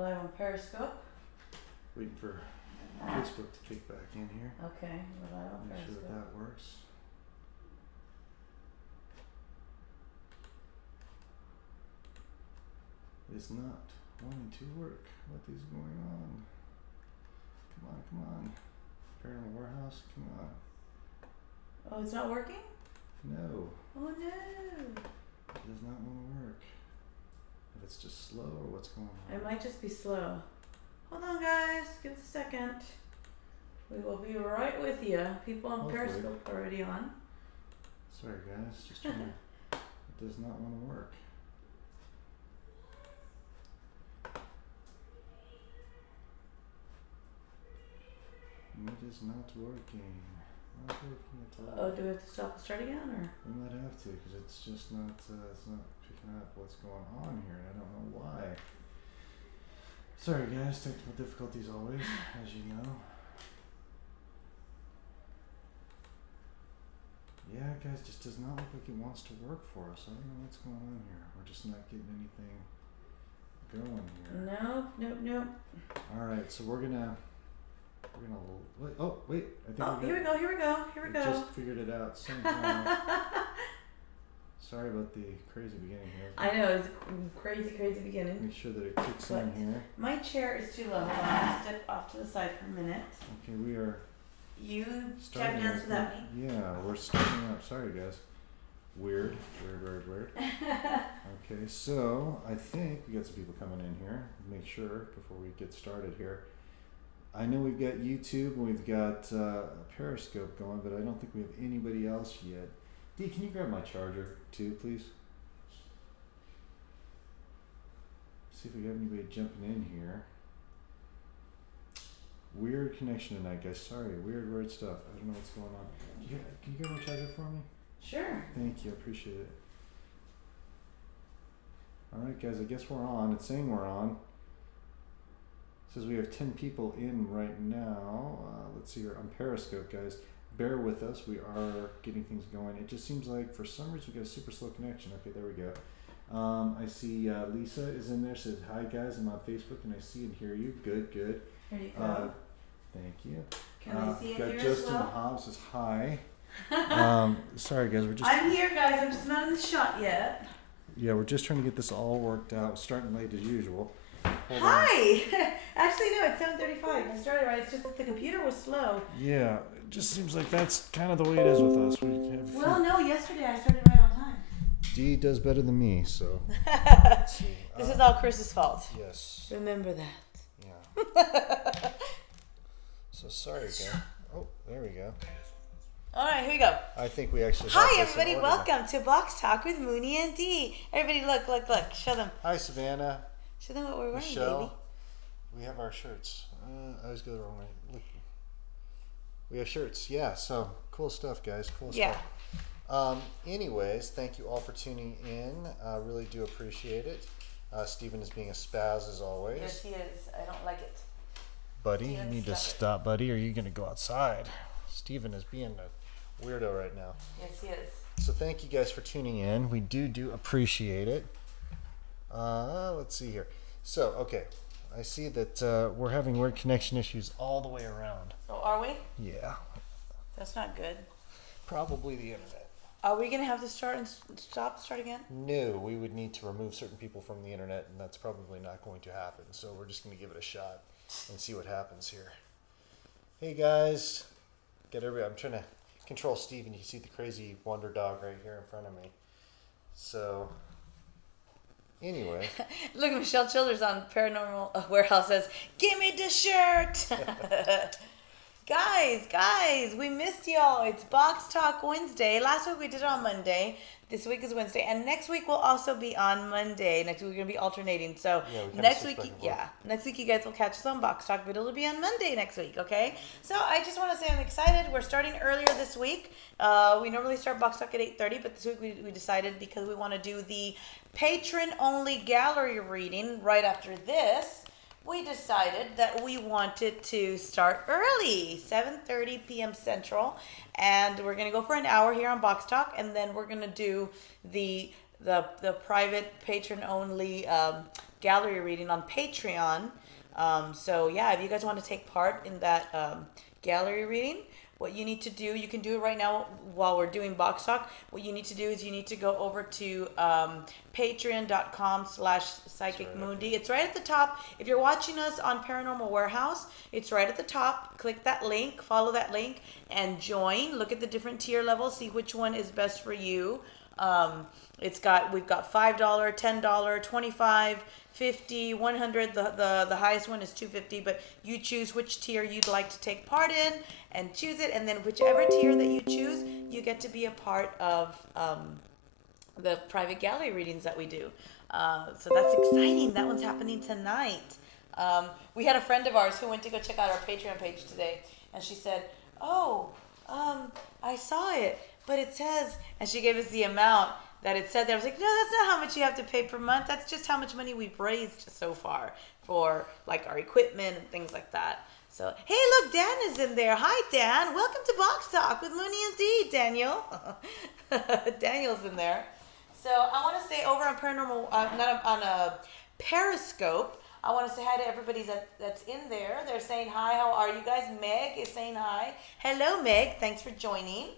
We're live on Periscope. Waiting for Facebook to kick back in here. Okay, we're live on Make Periscope. sure that works. It's not wanting to work. What is going on? Come on, come on. Paranormal Warehouse, come on. Oh, it's not working? No. Oh no. It does not want to work. If it's just slow or what's going on? It might just be slow. Hold on guys, give us a second. We will be right with you. People on Hopefully. Periscope are already on. Sorry guys, just trying to, it does not want to work. It is not working. Not working at all. Oh, do we have to stop and start again, or? We might have to, because it's just not, it's not picking up what's going on here, and I don't know why. Sorry guys, technical difficulties always, as you know. Yeah guys, just does not look like it wants to work for us. I don't know what's going on here. We're just not getting anything going here. Nope. Alright, so we're gonna wait, oh wait, I think Oh, here we go. we just figured it out somehow. Sorry about the crazy beginning here. I know, it's a crazy beginning. Make sure that it kicks in here. My chair is too low. Hold on, I'll step off to the side for a minute. Okay, we are You starting tap dance without me. Yeah, we're starting up. Sorry guys. Weird. Okay, so I think we got some people coming in here. Make sure before we get started here. I know we've got YouTube and we've got Periscope going, but I don't think we have anybody else yet. Dee, can you grab my charger too, please? See if we have anybody jumping in here. Weird connection tonight, guys. Sorry, weird stuff. I don't know what's going on. Can you grab my charger for me? Sure. Thank you, I appreciate it. Alright guys, I guess we're on. It's saying we're on. It says we have 10 people in right now. Let's see here on Periscope, guys. Bear with us. We are getting things going. It just seems like for some reason we got a super slow connection. Okay, there we go. I see Lisa is in there. Says, hi guys, I'm on Facebook and I see and hear you. Good. Here you go. Thank you. Can I see and got hear Justin as well? Hobbs says hi. Sorry guys, we're just... I'm here guys, I'm just not in the shot yet. Yeah, we're just trying to get this all worked out. Starting late as usual. Hold Hi! Actually, no, it's 7:35. You started right. It's just that the computer was slow. Yeah, it just seems like that's kind of the way it is with us. We have Well, no, yesterday I started right on time. Dee does better than me, so. This is all Chris's fault. Yes. Remember that. Yeah. So sorry, guys. Oh, there we go. All right, here we go. I think we actually. Hi, everybody. Welcome to Box Talk with Moonie and Dee. Everybody, look. Show them. Hi, Savannah. Show them what we're wearing, Michelle. baby. We have our shirts. I always go the wrong way. Look. We have shirts. Yeah. So cool stuff, guys. Cool stuff. Anyways, thank you all for tuning in. Really do appreciate it. Stephen is being a spaz as always. Yes, he is. I don't like it. Buddy, Steven, you need to stop, buddy, or you're going to go outside. Stephen is being a weirdo right now. Yes, he is. So thank you guys for tuning in. We do appreciate it. Let's see here. So, okay. I see that we're having weird connection issues all the way around. Oh, are we? Yeah. That's not good. Probably the internet. Are we going to have to start again? No, we would need to remove certain people from the internet, and that's probably not going to happen. So we're just going to give it a shot and see what happens here. Hey guys. Get everybody. I'm trying to control Steven. You see the crazy wonder dog right here in front of me. So, anyway. Look, Michelle Childers on Paranormal Warehouse says, "Give me the shirt." Guys, we missed y'all. It's Box Talk Wednesday. Last week we did it on Monday. This week is Wednesday, and next week will also be on Monday. Next week we're gonna be alternating. So next week you guys will catch us on Box Talk, but it'll be on Monday next week. Okay. So I just want to say I'm excited. We're starting earlier this week. We normally start Box Talk at 8:30, but this week we decided because we want to do the patron-only gallery reading right after this. We decided that we wanted to start early, 7:30 p.m. Central, and we're going to go for an hour here on Box Talk, and then we're going to do the private patron-only gallery reading on Patreon. So yeah, if you guys want to take part in that gallery reading, what you need to do, you can do it right now while we're doing Box Talk. What you need to do is you need to go over to patreon.com/psychicmundi. It's right at the top. If you're watching us on Paranormal Warehouse, it's right at the top. Click that link, follow that link, and join. Look at the different tier levels, see which one is best for you. We've got $5, $10, $25, $50, $100. The highest one is $250, but you choose which tier you'd like to take part in and choose it, and then whichever tier that you choose, you get to be a part of the private gallery readings that we do. So that's exciting. That one's happening tonight. We had a friend of ours who went to go check out our Patreon page today, and she said, I saw it, but it says, and she gave us the amount that it said there. I was like, no, that's not how much you have to pay per month. That's just how much money we've raised so far for like our equipment and things like that. So, hey, look, Dan is in there. Hi, Dan. Welcome to Box Talk with Moonie and Dee, Daniel. Daniel's in there. So I want to say over on Paranormal, not on a Periscope, I want to say hi to everybody that's in there. They're saying hi. How are you guys? Meg is saying hi. Hello, Meg. Thanks for joining.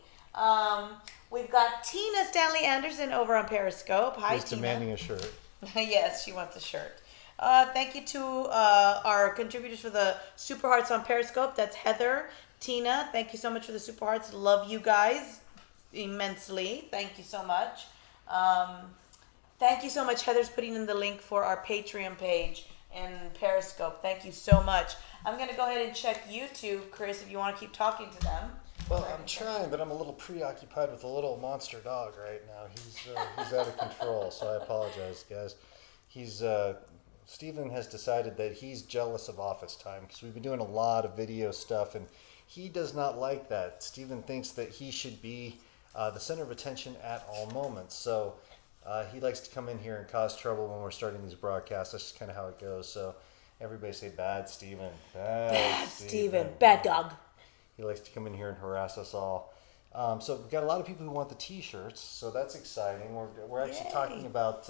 We've got Tina Stanley Anderson over on Periscope. Hi, She's Tina. demanding a shirt. Yes, she wants a shirt. Thank you to our contributors for the Super Hearts on Periscope. That's Heather, Tina. Thank you so much for the Super Hearts. Love you guys immensely. Thank you so much. Thank you so much. Heather's putting in the link for our Patreon page in Periscope. Thank you so much. I'm going to go ahead and check YouTube, Chris, if you want to keep talking to them. Well, I'm trying, but I'm a little preoccupied with a little monster dog right now. He's out of control, so I apologize, guys. Steven has decided that he's jealous of office time because we've been doing a lot of video stuff, and he does not like that. Steven thinks that he should be the center of attention at all moments, so he likes to come in here and cause trouble when we're starting these broadcasts. That's just kind of how it goes. So everybody say, bad Steven. Bad Steven. Bad dog. He likes to come in here and harass us all. So we've got a lot of people who want the T-shirts, so that's exciting. We're actually talking about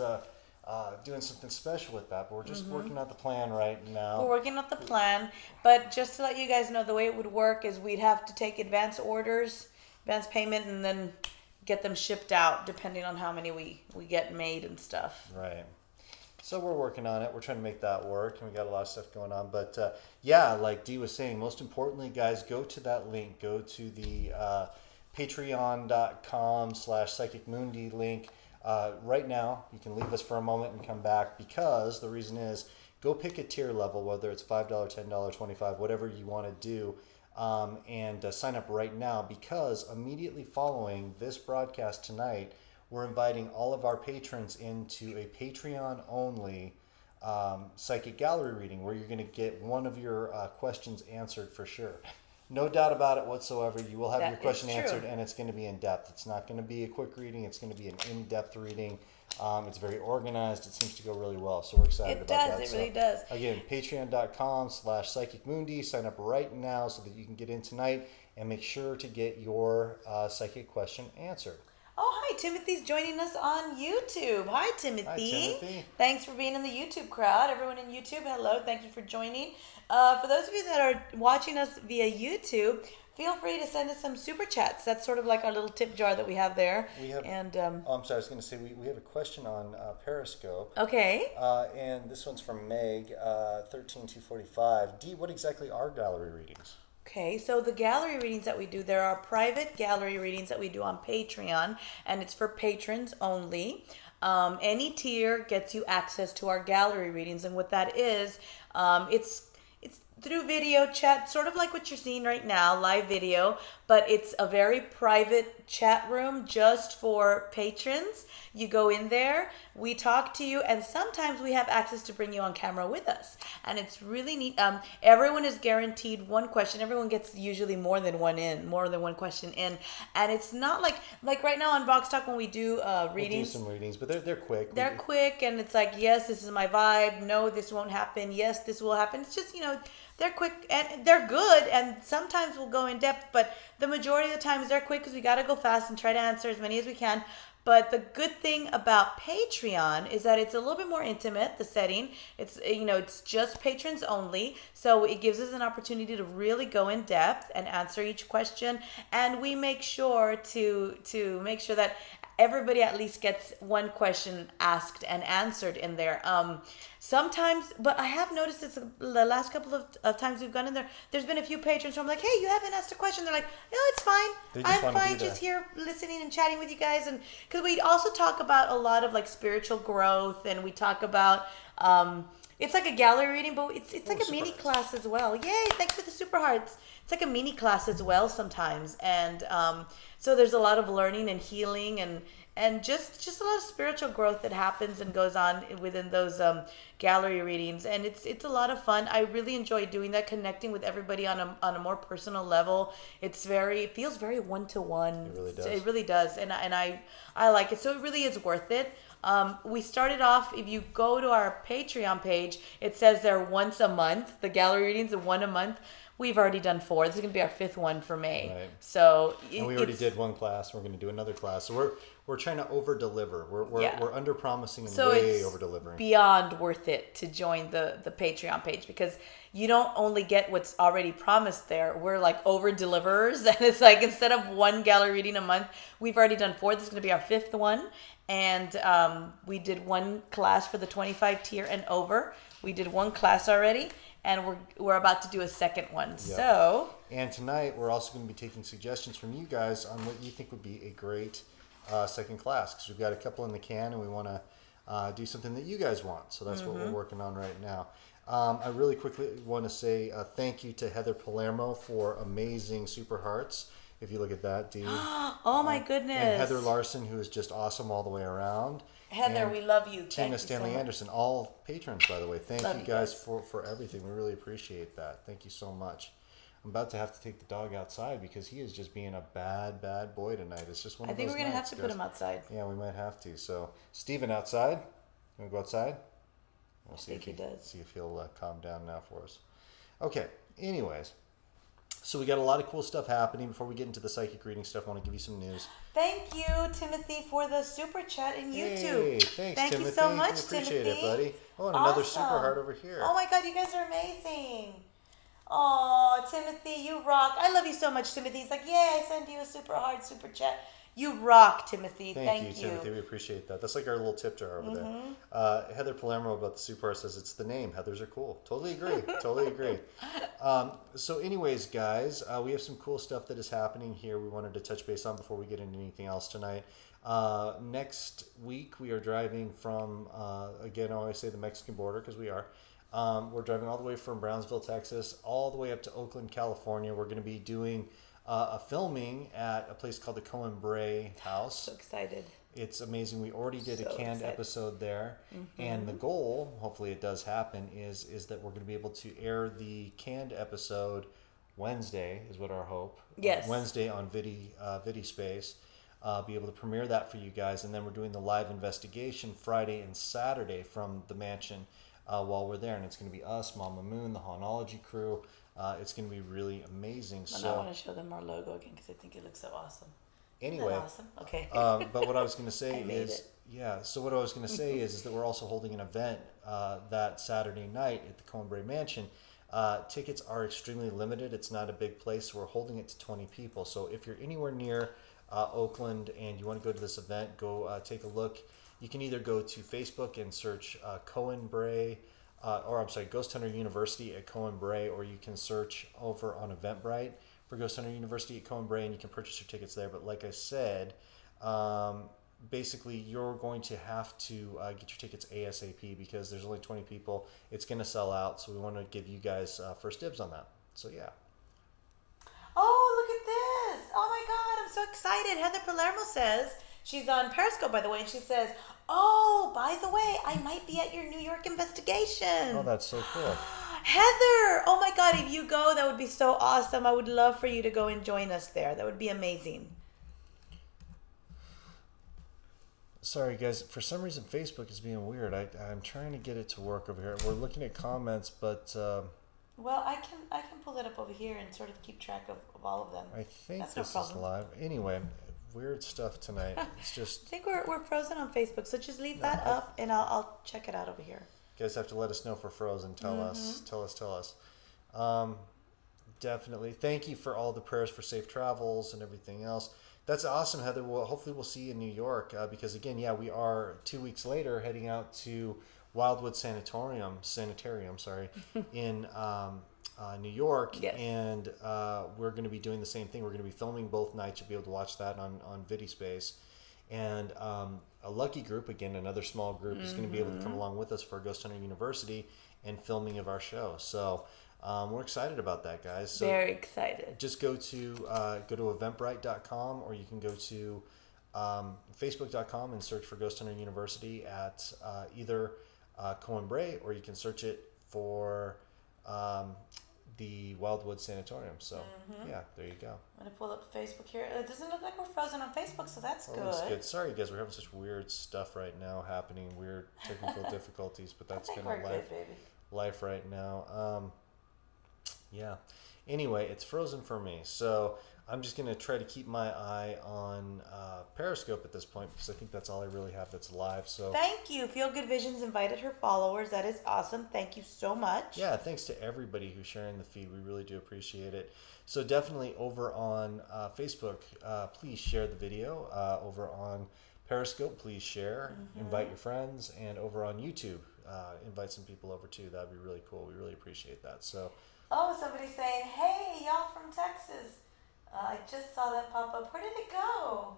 doing something special with that, but we're just working out the plan right now. We're working out the plan, but just to let you guys know, the way it would work is we'd have to take advance orders, advance payment, and then get them shipped out depending on how many we get made and stuff. Right. So we're working on it. We're trying to make that work, and we got a lot of stuff going on. But yeah, like Dee was saying, most importantly, guys, go to that link. Go to the patreon.com/psychicmundi link. Right now, you can leave us for a moment and come back, because the reason is, go pick a tier level, whether it's $5, $10, $25, whatever you want to do, and sign up right now, because immediately following this broadcast tonight, we're inviting all of our patrons into a Patreon-only psychic gallery reading where you're going to get one of your questions answered for sure. No doubt about it whatsoever. You will have your question answered, and it's going to be in depth. It's not going to be a quick reading. It's going to be an in-depth reading. It's very organized. It seems to go really well, so we're excited about that. It really does. Again, patreon.com/psychicmundi. Sign up right now so that you can get in tonight, and make sure to get your psychic question answered. Oh, hi, Timothy's joining us on YouTube. Hi, Timothy. Hi, Timothy. Thanks for being in the YouTube crowd. Everyone in YouTube, hello. Thank you for joining. For those of you that are watching us via YouTube, feel free to send us some super chats. That's sort of like our little tip jar that we have there. We have, and I'm sorry, I was going to say we have a question on Periscope. Okay. And this one's from Meg, 13245. Dee, what exactly are gallery readings? Okay, so the gallery readings that we do, there are private gallery readings that we do on Patreon, and it's for patrons only. Any tier gets you access to our gallery readings, and what that is, it's through video chat, sort of like what you're seeing right now, live video, but it's a very private chat room just for patrons. You go in there, we talk to you, and sometimes we have access to bring you on camera with us. And it's really neat. Everyone is guaranteed one question. Everyone gets usually more than one question in. And it's not like right now on Box Talk when we do readings. We'll do some readings, but they're quick. They're quick, and it's like, yes, this is my vibe. No, this won't happen. Yes, this will happen. It's just, they're quick and they're good, and sometimes we'll go in depth, but the majority of the times they're quick because we got to go fast and try to answer as many as we can. But the good thing about Patreon is that it's a little bit more intimate, the setting. It's, it's just patrons only. So it gives us an opportunity to really go in depth and answer each question. And we make sure to make sure that everybody at least gets one question asked and answered in there. Sometimes, but I have noticed this the last couple of times we've gone in there, there's been a few patrons where I'm like, hey, you haven't asked a question. They're like, no, it's fine. I'm fine just here listening and chatting with you guys. And because we also talk about a lot of like spiritual growth, and we talk about, it's like a gallery reading, but it's like a mini class as well. Yay, thanks for the super hearts. It's like a mini class as well sometimes. And so there's a lot of learning and healing and just a lot of spiritual growth that happens and goes on within those gallery readings, and it's a lot of fun. I really enjoy doing that, connecting with everybody on a more personal level. It feels very one-to-one. It really does, and I like it. So it really is worth it. We started off, if you go to our Patreon page, it says they're once a month. The gallery readings are one a month. We've already done 4. This is going to be our 5th one for May. Right. So and we already did one class. We're going to do another class. So we're trying to over-deliver. We're under-promising and way over-delivering. Beyond worth it to join the Patreon page, because you don't only get what's already promised there. We're like over-deliverers. And it's like, instead of one gallery reading a month, we've already done 4. This is going to be our 5th one. And we did one class for the 25 tier and over. We did one class already. And we're about to do a second one. Yep. So. And tonight we're also going to be taking suggestions from you guys on what you think would be a great second class, because we've got a couple in the can and we want to do something that you guys want. So that's what we're working on right now. I really quickly want to say thank you to Heather Palermo for amazing super hearts. If you look at that, Dee. Oh my goodness. And Heather Larson, who is just awesome all the way around. Heather, we love you. Tina Stanley Anderson, all patrons, by the way. Thank you guys for everything. We really appreciate that. Thank you so much. I'm about to have to take the dog outside because he is just being a bad boy tonight. It's just one of those nights. I think we're going to have to put him outside. Yeah, we might have to. So, Steven, outside? You want to go outside? We'll see if he does. See if he'll calm down now for us. Okay, anyways. So we got a lot of cool stuff happening. Before we get into the psychic reading stuff, I want to give you some news. Thank you, Timothy, for the super chat in YouTube. Hey, thanks, Thank Timothy. You so much, appreciate Timothy. it, buddy. Oh, and another super heart over here. Oh my God, you guys are amazing. Oh, Timothy, you rock. I love you so much, Timothy. He's like, yeah, I send you a super heart super chat. You rock, Timothy. Thank you, Timothy. We appreciate that. That's like our little tip jar over there. Heather Palermo about the super says it's the name. Heathers are cool. Totally agree. Totally agree. So anyways, guys, we have some cool stuff that is happening here we wanted to touch base on before we get into anything else tonight. Next week, we are driving from, again, I always say the Mexican border because we are. We're driving all the way from Brownsville, Texas, all the way up to Oakland, California. We're going to be doing a filming at a place called the Cohen Bray House. So excited. It's amazing. We already did a canned episode there. And the goal, hopefully it does happen, is that we're going to be able to air the canned episode Wednesday, is what our hope. Yes. Wednesday on Vidi Space. Be able to premiere that for you guys. And then we're doing the live investigation Friday and Saturday from the mansion while we're there. And it's going to be us, Mama Moon, the Haunology crew. It's going to be really amazing. And I want to show them our logo again because I think it looks so awesome. Anyway, awesome? Okay. But what I was going to say is, it. So what I was going to say is that we're also holding an event that Saturday night at the Cohen Bray Mansion. Tickets are extremely limited. It's not a big place. So we're holding it to 20 people. So if you're anywhere near Oakland and you want to go to this event, go take a look. You can either go to Facebook and search Cohen Bray. Ghost Hunter University at Cohen Bray, or you can search over on Eventbrite for Ghost Hunter University at Cohen Bray, and you can purchase your tickets there. But like I said, basically you're going to have to get your tickets ASAP because there's only 20 people. It's going to sell out, so we want to give you guys first dibs on that. So yeah. Oh, look at this. Oh my God, I'm so excited. Heather Palermo says, she's on Periscope, by the way, and she says, oh, by the way, I might be at your New York investigation. Oh, that's so cool. Heather, oh my God, if you go, that would be so awesome. I would love for you to go and join us there. That would be amazing. Sorry, guys. For some reason, Facebook is being weird. I'm trying to get it to work over here. We're looking at comments, but... well, I can pull it up over here and sort of keep track of all of them. I think this is live. Anyway, weird stuff tonight. It's just. I think we're frozen on Facebook, so just leave that up, and I'll check it out over here. You guys have to let us know if we're frozen. Tell us. Definitely. Thank you for all the prayers for safe travels and everything else. That's awesome, Heather. Well, hopefully we'll see you in New York because, again, we are 2 weeks later heading out to Wildwood Sanitarium, in New York. Yes. And we're going to be doing the same thing. We're going to be filming both nights. You'll be able to watch that on VidiSpace. And a lucky group, again, another small group, is going to be able to come along with us for Ghost Hunter University and filming of our show. So we're excited about that, guys. So very excited. Just go to eventbrite.com, or you can go to facebook.com and search for Ghost Hunter University at either Cohen Bray, or you can search it for the Wildwood Sanatorium. So there you go. I'm gonna pull up Facebook here. It doesn't look like we're frozen on Facebook, so that's good. That's good. Sorry, guys, we're having such weird stuff right now happening. Weird technical difficulties, but that's kind of life right now. Anyway, it's frozen for me, so I'm just gonna try to keep my eye on Periscope at this point, because I think that's all I really have that's live. So thank you. Feel Good Visions invited her followers. That is awesome. Thank you so much. Yeah, thanks to everybody who's sharing the feed. We really do appreciate it. So definitely over on Facebook, please share the video. Over on Periscope, please share. Invite your friends. And over on YouTube, invite some people over too. That'd be really cool. We really appreciate that. So. Oh, somebody's saying, hey, y'all from Texas. I just saw that pop up. Where did it go?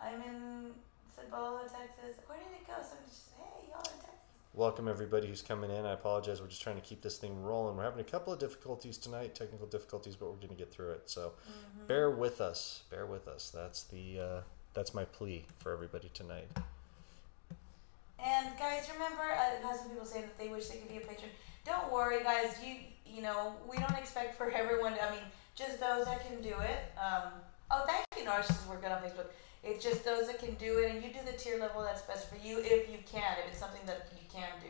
I'm in Cebolla, Texas. Where did it go? Somebody just said, hey, y'all in Texas. Welcome, everybody who's coming in. I apologize. We're just trying to keep this thing rolling. We're having a couple of difficulties tonight, technical difficulties, but we're going to get through it. So bear with us. Bear with us. That's my plea for everybody tonight. And, guys, remember, I've had some people say that they wish they could be a patron. Don't worry, guys. You know, we don't expect for everyone to, just those that can do it. Thank you, Narcissus. We're good on Facebook. It's just those that can do it, and you do the tier level that's best for you if you can. If it's something that you can do,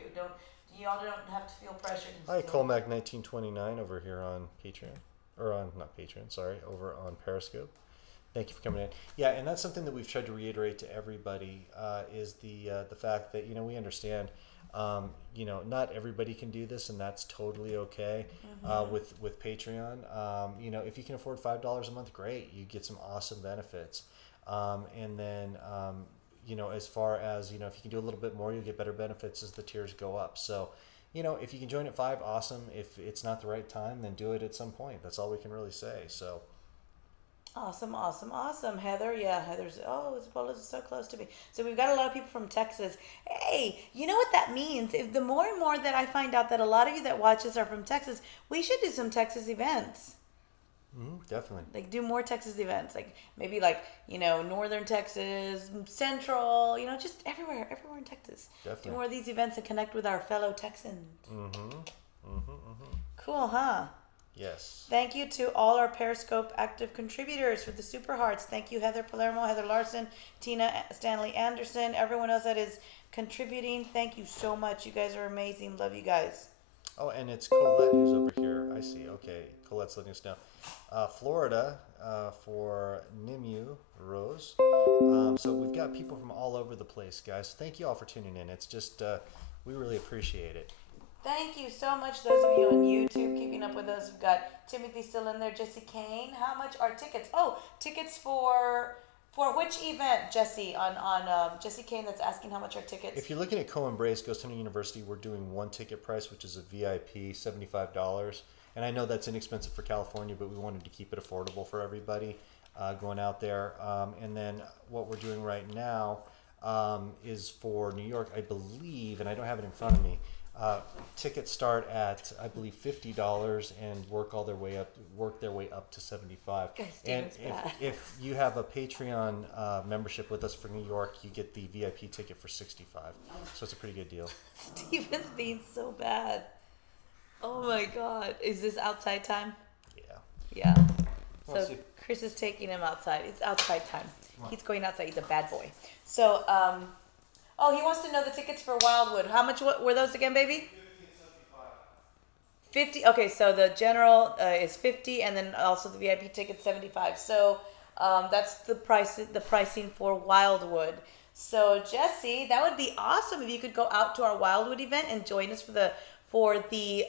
y'all don't have to feel pressured. Hi, Colmac1929 over here on Patreon, or on not Patreon, sorry, over on Periscope. Thank you for coming in. Yeah, and that's something that we've tried to reiterate to everybody is the fact that we understand. Not everybody can do this, and that's totally okay. With Patreon, if you can afford $5 a month, great. You get some awesome benefits. And then, as far as, if you can do a little bit more, you'll get better benefits as the tiers go up. So, if you can join at $5, awesome. If it's not the right time, then do it at some point. That's all we can really say. So. Awesome. Heather, Heather's, Isabella's so close to me. So we've got a lot of people from Texas. Hey, you know what that means? If the more and more that I find out that a lot of you that watch us are from Texas, we should do some Texas events. Definitely. Like do more Texas events, like maybe northern Texas, central, just everywhere in Texas. Definitely. Do more of these events and connect with our fellow Texans. Cool, huh? Yes. Thank you to all our Periscope active contributors for the super hearts. Thank you, Heather Palermo, Heather Larson, Tina Stanley Anderson, everyone else that is contributing. Thank you so much. You guys are amazing. Love you guys. Oh, and it's Colette who's over here. I see. Okay. Colette's letting us know. Florida for Nimu Rose. So we've got people from all over the place, guys. Thank you all for tuning in. It's just, we really appreciate it. Thank you so much, those of you on YouTube keeping up with us. We've got Timothy still in there, Jesse Kane. How much are tickets? Oh, tickets for which event, Jesse? On Jesse Kane that's asking how much are tickets. If you're looking at Cohen Bray's Ghost Hunter University, we're doing one ticket price, which is a VIP, $75. And I know that's inexpensive for California, but we wanted to keep it affordable for everybody going out there. And then what we're doing right now is for New York, I believe, and I don't have it in front of me. Tickets start at, I believe, $50 and work their way up to $75. And if you have a Patreon membership with us for New York, you get the VIP ticket for $65. So it's a pretty good deal. Steven's being so bad. Oh my God! Is this outside time? Yeah. So Chris is taking him outside. It's outside time. He's going outside. He's a bad boy. So he wants to know the tickets for Wildwood. How much were those again, baby? 50. Okay, so the general is 50, and then also the VIP ticket 75. So That's the pricing for Wildwood. So Jesse, that would be awesome if you could go out to our Wildwood event and join us for the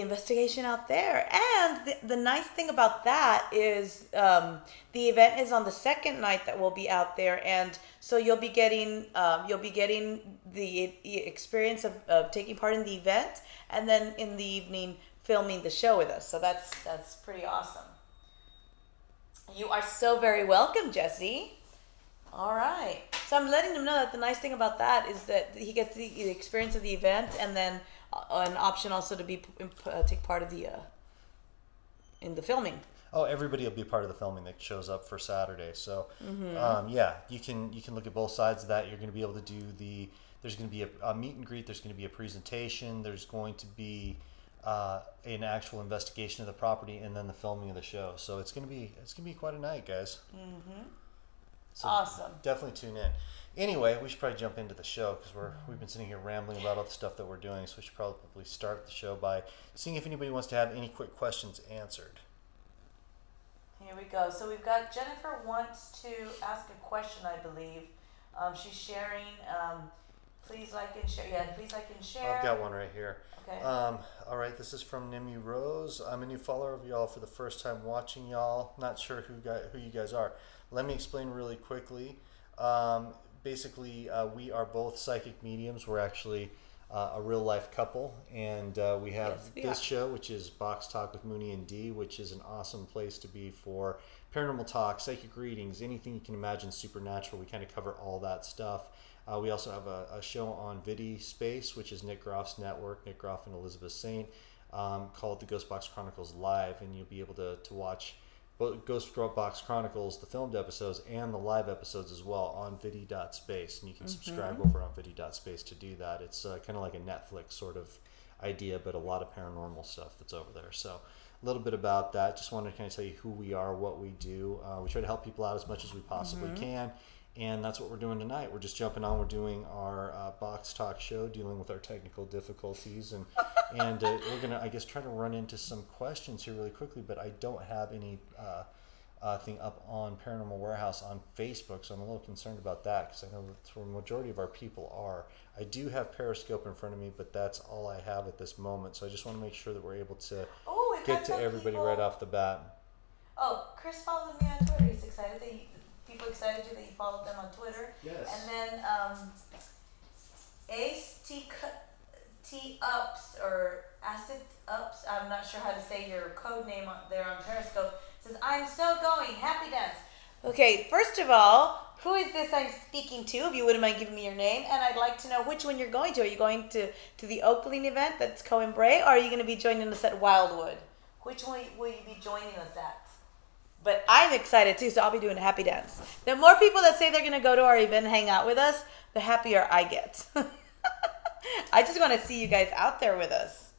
investigation out there. And the nice thing about that is the event is on the second night that we'll be out there, and so you'll be getting the experience of taking part in the event, and then in the evening filming the show with us. So that's pretty awesome. You are so very welcome, Jesse. All right. So I'm letting him know that the nice thing about that is that he gets the experience of the event, and then an option also to take part of in the filming. Oh, everybody will be part of the filming that shows up for Saturday. So, you can look at both sides of that. You're going to be able to do there's going to be a meet and greet. There's going to be a presentation. There's going to be an actual investigation of the property, and then the filming of the show. So it's going to be quite a night, guys. So awesome. Definitely tune in. Anyway, we should probably jump into the show because we've been sitting here rambling about all the stuff that we're doing. So we should probably start the show by seeing if anybody wants to have any quick questions answered. Here we go. So we've got Jennifer wants to ask a question, I believe. She's sharing. Please like and share. Yeah, please like and share. I've got one right here. Okay. All right, this is from Nimmy Rose. I'm a new follower of y'all for the first time watching y'all. Not sure who you guys are. Let me explain really quickly. Basically, we are both psychic mediums. We're actually a real life couple, and we have this show, which is Box Talk with Moonie and D, which is an awesome place to be for paranormal talk, psychic readings, anything you can imagine supernatural. We kind of cover all that stuff. We also have a show on Vidi Space, which is Nick Groff's network, Nick Groff and Elizabeth Saint, called the Ghost Box Chronicles Live, and you'll be able to watch Ghost Box Chronicles, the filmed episodes, and the live episodes as well on Vidi.space, and you can subscribe over on Vidi.space to do that. It's kind of like a Netflix sort of idea, but a lot of paranormal stuff that's over there. So a little bit about that. Just wanted to kind of tell you who we are, what we do. We try to help people out as much as we possibly can, and that's what we're doing tonight. We're just jumping on. We're doing our Box Talk show, dealing with our technical difficulties, and we're gonna, I guess, try to run into some questions here really quickly. But I don't have any thing up on Paranormal Warehouse on Facebook, so I'm a little concerned about that because I know that's where the majority of our people are. I do have Periscope in front of me, but that's all I have at this moment. So I just want to make sure that we're able to get to everybody right off the bat. Oh, Chris followed me on Twitter. He's excited that people excited that you followed them on Twitter. Yes. And then Ace T Ups or Acid Ups, I'm not sure how to say your code name there on Periscope, says, I'm so going, happy dance. Okay, first of all, who is this I'm speaking to, if you wouldn't mind giving me your name? And I'd like to know which one you're going to. Are you going to the Oakland event that's Coimbray, or are you going to be joining us at Wildwood? Which one will you be joining us at? But I'm excited too, so I'll be doing a happy dance. The more people that say they're going to go to our event and hang out with us, the happier I get. I just want to see you guys out there with us.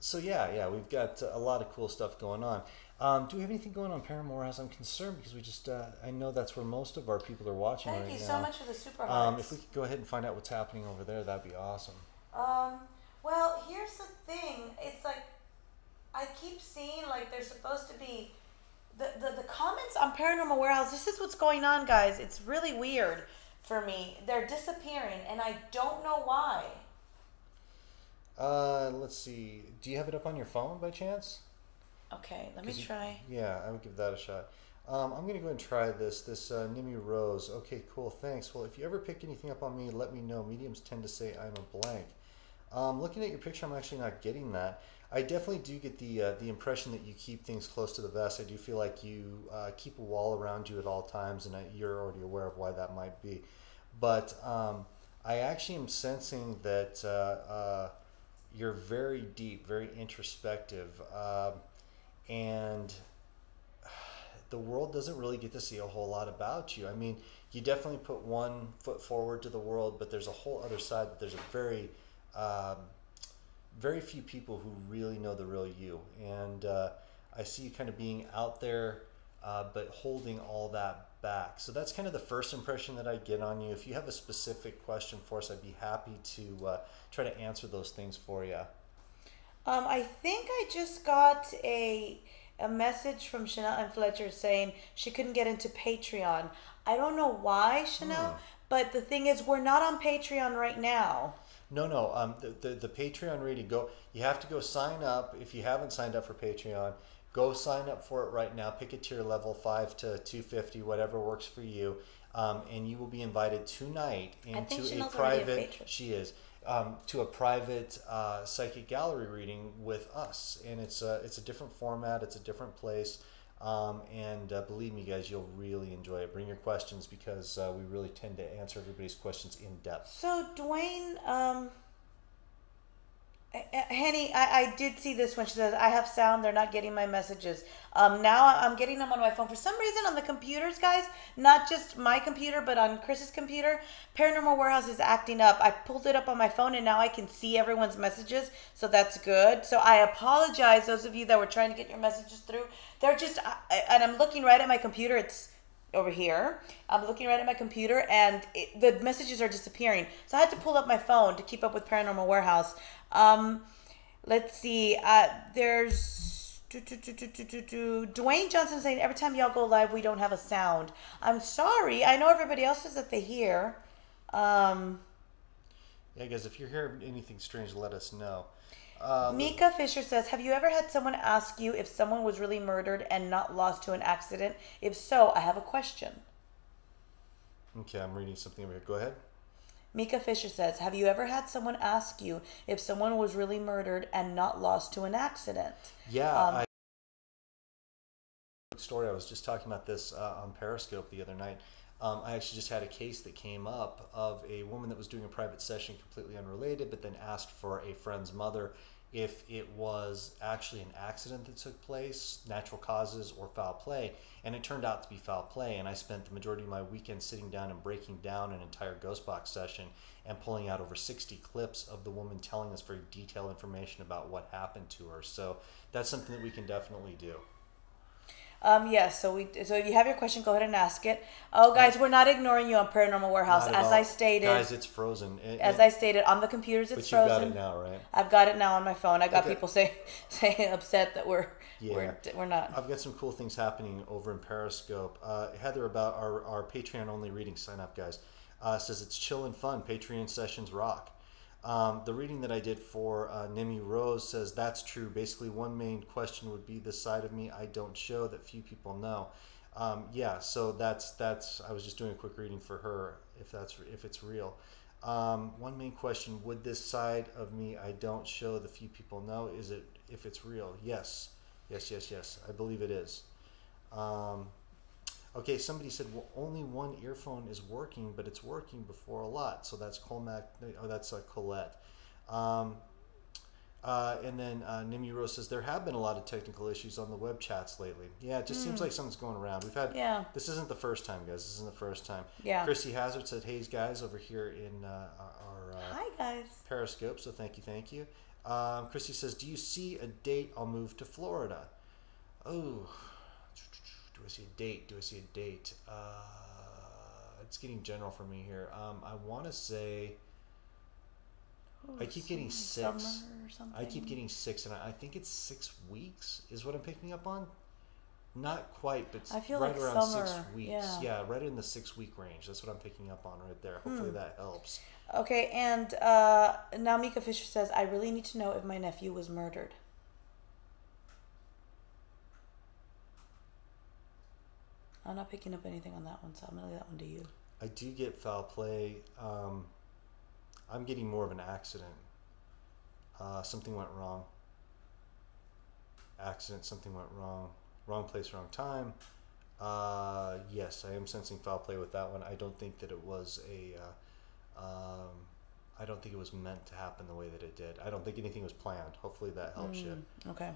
So yeah, we've got a lot of cool stuff going on. Do we have anything going on Paranormal Warehouse? I'm concerned because we just, I know that's where most of our people are watching right now. Thank you so much for the super hearts. If we could go ahead and find out what's happening over there, that'd be awesome. Well, here's the thing. It's like, I keep seeing like there's supposed to be, the comments on Paranormal Warehouse, this is what's going on, guys. It's really weird for me. They're disappearing, and I don't know why. Let's see. Do you have it up on your phone by chance? Okay, let me try. Yeah, I would give that a shot. I'm going to go ahead and try this Nimmy Rose. Okay, cool, thanks. Well, if you ever pick anything up on me, let me know. Mediums tend to say I'm a blank. Looking at your picture, I'm actually not getting that. I definitely do get the impression that you keep things close to the vest. I do feel like you keep a wall around you at all times, and you're already aware of why that might be. But I actually am sensing that you're very deep, very introspective, and the world doesn't really get to see a whole lot about you. I mean, you definitely put one foot forward to the world, but there's a whole other side that there's a very few people who really know the real you. And I see you kind of being out there, but holding all that back. So that's kind of the first impression that I get on you. If you have a specific question for us, I'd be happy to try to answer those things for you. I think I just got a a message from Chanel and Fletcher saying she couldn't get into Patreon. I don't know why, Chanel, but the thing is, we're not on Patreon right now. No. The Patreon rating, you have to go sign up. If you haven't signed up for Patreon, go sign up for it right now. Pick a tier level, 5 to 250, whatever works for you. And you will be invited tonight into a private. She is. To a private psychic gallery reading with us, and it's a different format. It's a different place, and believe me, guys, you'll really enjoy it. Bring your questions because we really tend to answer everybody's questions in depth. So Dwayne, Henny, I did see this when she says, I have sound, they're not getting my messages. Now I'm getting them on my phone. For some reason on the computers, guys, not just my computer, but on Chris's computer, Paranormal Warehouse is acting up. I pulled it up on my phone and now I can see everyone's messages, so that's good. So I apologize, those of you that were trying to get your messages through. They're just, and I'm looking right at my computer, it's over here. I'm looking right at my computer and the messages are disappearing. So I had to pull up my phone to keep up with Paranormal Warehouse. Let's see. There's Dwayne Johnson saying every time y'all go live, we don't have a sound. I'm sorry. I know everybody else says that they hear. Yeah, guys, if you hear anything strange, let us know. Mika Fisher says, have you ever had someone ask you if someone was really murdered and not lost to an accident? If so, I have a question. Okay, I'm reading something over here. Go ahead. Mika Fisher says, have you ever had someone ask you if someone was really murdered and not lost to an accident? Yeah. Story. I was just talking about this on Periscope the other night. I actually just had a case that came up of a woman that was doing a private session completely unrelated, but then asked for a friend's mother if it was actually an accident that took place, natural causes, or foul play. And it turned out to be foul play. And I spent the majority of my weekend sitting down and breaking down an entire ghost box session and pulling out over 60 clips of the woman telling us very detailed information about what happened to her. So that's something that we can definitely do. Yes, so if you have your question, go ahead and ask it. Oh, guys, we're not ignoring you on Paranormal Warehouse. As I stated, guys, it's frozen. As I stated, on the computers, it's frozen. But you've got it now, right? I've got it now on my phone. I got people saying upset that we're not. I've got some cool things happening over in Periscope. Heather, about our Patreon only reading, sign up, guys. Says it's chill and fun. Patreon sessions rock. The reading that I did for Nemi Rose says that's true. Basically, one main question would be this side of me I don't show that few people know. Yeah, so that's. I was just doing a quick reading for her if it's real. One main question: would this side of me I don't show the few people know? Is it if it's real? Yes. I believe it is. Okay, somebody said, well, only one earphone is working, but it's working before a lot. So that's Colette. And then Nimi Rose says, there have been a lot of technical issues on the web chats lately. Yeah, it just seems like something's going around. We've had, this isn't the first time, guys. This isn't the first time. Yeah. Chrissy Hazard said, hey, guys, over here in our hi, guys. Periscope. So thank you. Chrissy says, do you see a date I'll move to Florida? Oh, do I see a date? It's getting general for me here. I want to say, I keep getting 6. I keep getting 6, and I think it's 6 weeks is what I'm picking up on. Not quite, but I feel right like around summer. 6 weeks. Yeah, right in the 6-week range. That's what I'm picking up on right there. Hopefully that helps. Okay, and now Mika Fisher says, I really need to know if my nephew was murdered. I'm not picking up anything on that one, so I'm going to leave that one to you. I do get foul play. I'm getting more of an accident. Something went wrong. Something went wrong. Wrong place, wrong time. Yes, I am sensing foul play with that one. I don't think that it was I don't think it was meant to happen the way that it did. I don't think anything was planned. Hopefully that helps you. Okay.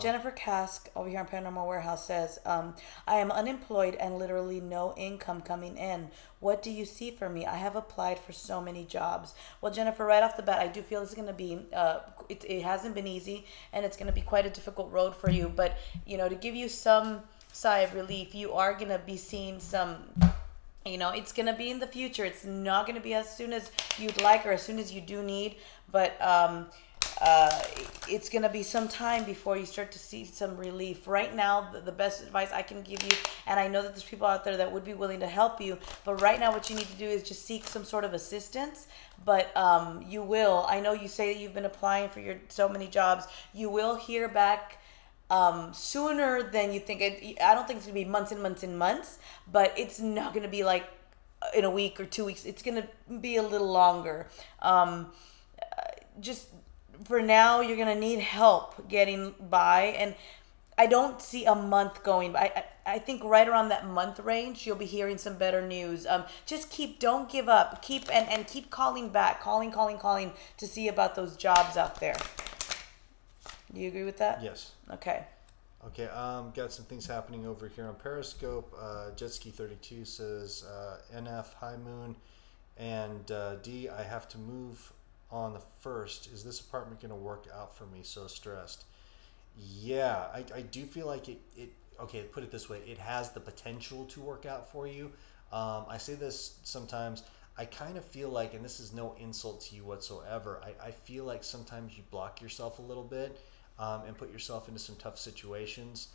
Jennifer Kask over here on Paranormal Warehouse says, I am unemployed and literally no income coming in. What do you see for me? I have applied for so many jobs. Well, Jennifer, right off the bat, I do feel this is going to be, it hasn't been easy, and it's going to be quite a difficult road for you. But, to give you some sigh of relief, you are going to be seeing some, it's going to be in the future. It's not going to be as soon as you'd like or as soon as you do need. But it's going to be some time before you start to see some relief. Right now, the best advice I can give you, and I know that there's people out there that would be willing to help you, but right now what you need to do is just seek some sort of assistance. But you will. I know you say that you've been applying for so many jobs. You will hear back sooner than you think. I don't think it's going to be months and months and months, but it's not going to be like in a week or 2 weeks. It's going to be a little longer. Just for now, you're going to need help getting by. And I don't see a month going by. I think right around that month range, you'll be hearing some better news. Just don't give up. Keep calling back, calling to see about those jobs out there. Do you agree with that? Yes. Okay. Okay, got some things happening over here on Periscope. Jetski32 says, NF, High Moon, and D, I have to move on the 1st. Is this apartment going to work out for me? So stressed. Yeah, I do feel like it, okay, put it this way, it has the potential to work out for you. I say this sometimes, I kind of feel like, and this is no insult to you whatsoever, I feel like sometimes you block yourself a little bit and put yourself into some tough situations.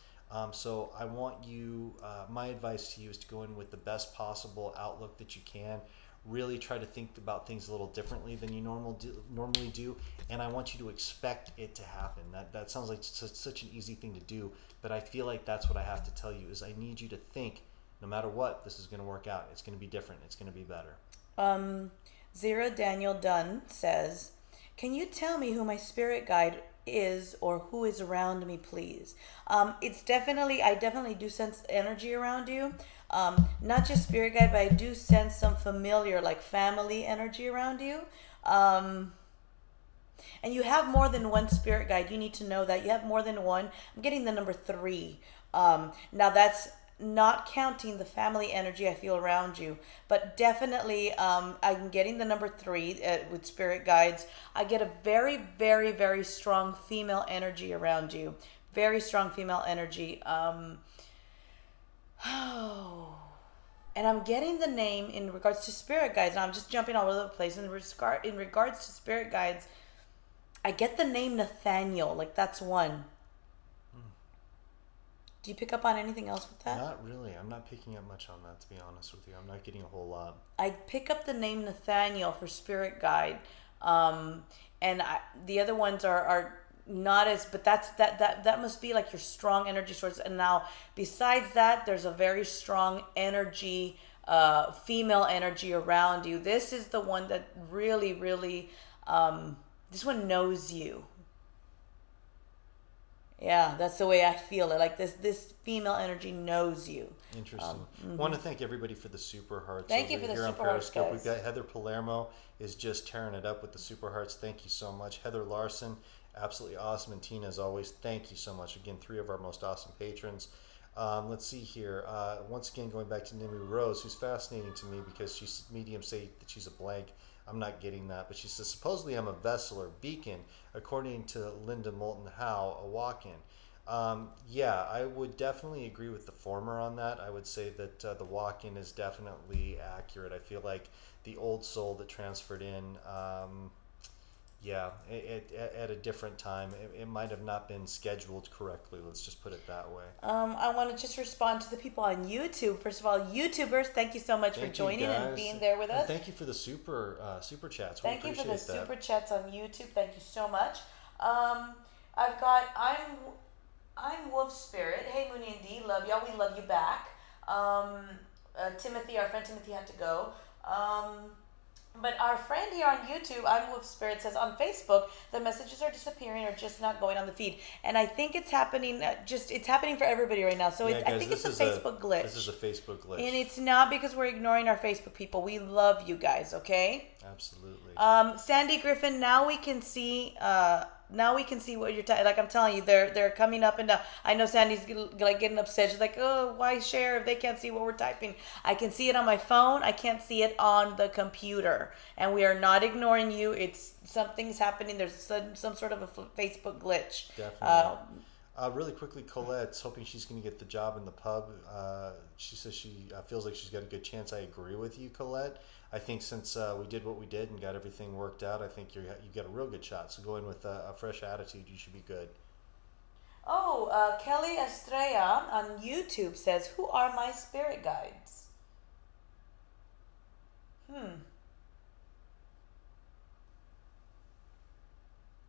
So I want you, my advice to you is to go in with the best possible outlook that you can. Really try to think about things a little differently than you normally do, and I want you to expect it to happen. That sounds like such an easy thing to do, but I feel like that's what I have to tell you is I need you to think, no matter what, this is going to work out. It's going to be different. It's going to be better. Zero Daniel Dunn says, can you tell me who my spirit guide is or who is around me, please? It's definitely, I definitely do sense energy around you. Not just spirit guide, but I do sense some familiar, like family energy around you. And you have more than one spirit guide. You need to know that you have more than one. I'm getting the number 3. Now that's not counting the family energy I feel around you, but definitely I'm getting the number 3 with spirit guides. I get a very, very, very strong female energy around you. Very strong female energy. And I'm getting the name in regards to spirit guides. And I'm just jumping all over the place. In regards to spirit guides, I get the name Nathaniel. Like, that's one. Do you pick up on anything else with that? Not really. I'm not picking up much on that, to be honest with you. I'm not getting a whole lot. I pick up the name Nathaniel for spirit guide. The other ones are not as, but that must be like your strong energy source. And now besides that, there's a very strong energy, female energy around you. This is the one that really, really, this one knows you. Yeah, that's the way I feel it. Like this female energy knows you. Interesting. Want to thank everybody for the super hearts. Thank you for the super hearts, guys. We've got Heather Palermo is just tearing it up with the super hearts. Thank you so much. Heather Larson, absolutely awesome. And Tina, as always, thank you so much. Again, 3 of our most awesome patrons. Let's see here. Once again, going back to Nimu Rose, who's fascinating to me because she's mediums say that she's a blank. I'm not getting that, but she says, supposedly I'm a vessel or beacon, according to Linda Moulton Howe, a walk-in. Yeah, I would definitely agree with the former on that. I would say that the walk-in is definitely accurate. I feel like the old soul that transferred in, at a different time, it might have not been scheduled correctly. Let's just put it that way. I want to just respond to the people on YouTube. First of all, YouTubers, thank you so much for joining and being there with us. And thank you for the super chats. Thank you for the super chats on YouTube. Thank you so much. I've got I'm Wolf Spirit. Hey, Moonie and D, love y'all. We love you back. Timothy, our friend Timothy had to go. But our friend here on YouTube, I'm Wolf Spirit, says on Facebook, the messages are disappearing or just not going on the feed. And I think it's happening, it's happening for everybody right now. So yeah, guys, I think it's a Facebook glitch. This is a Facebook glitch. And it's not because we're ignoring our Facebook people. We love you guys, okay? Absolutely. Sandy Griffin, now we can see what you're like I'm telling you, they're coming up and down. I know Sandy's like getting upset. She's like, oh, why share if they can't see what we're typing? I can see it on my phone. I can't see it on the computer. And we are not ignoring you. It's something's happening. There's some sort of a Facebook glitch. Definitely. Really quickly, Colette's hoping she's going to get the job in the pub. She says she feels like she's got a good chance. I agree with you, Colette. I think since we did what we did and got everything worked out, I think you got a real good shot. So go in with a fresh attitude. You should be good. Oh, Kelly Estrella on YouTube says, "Who are my spirit guides?"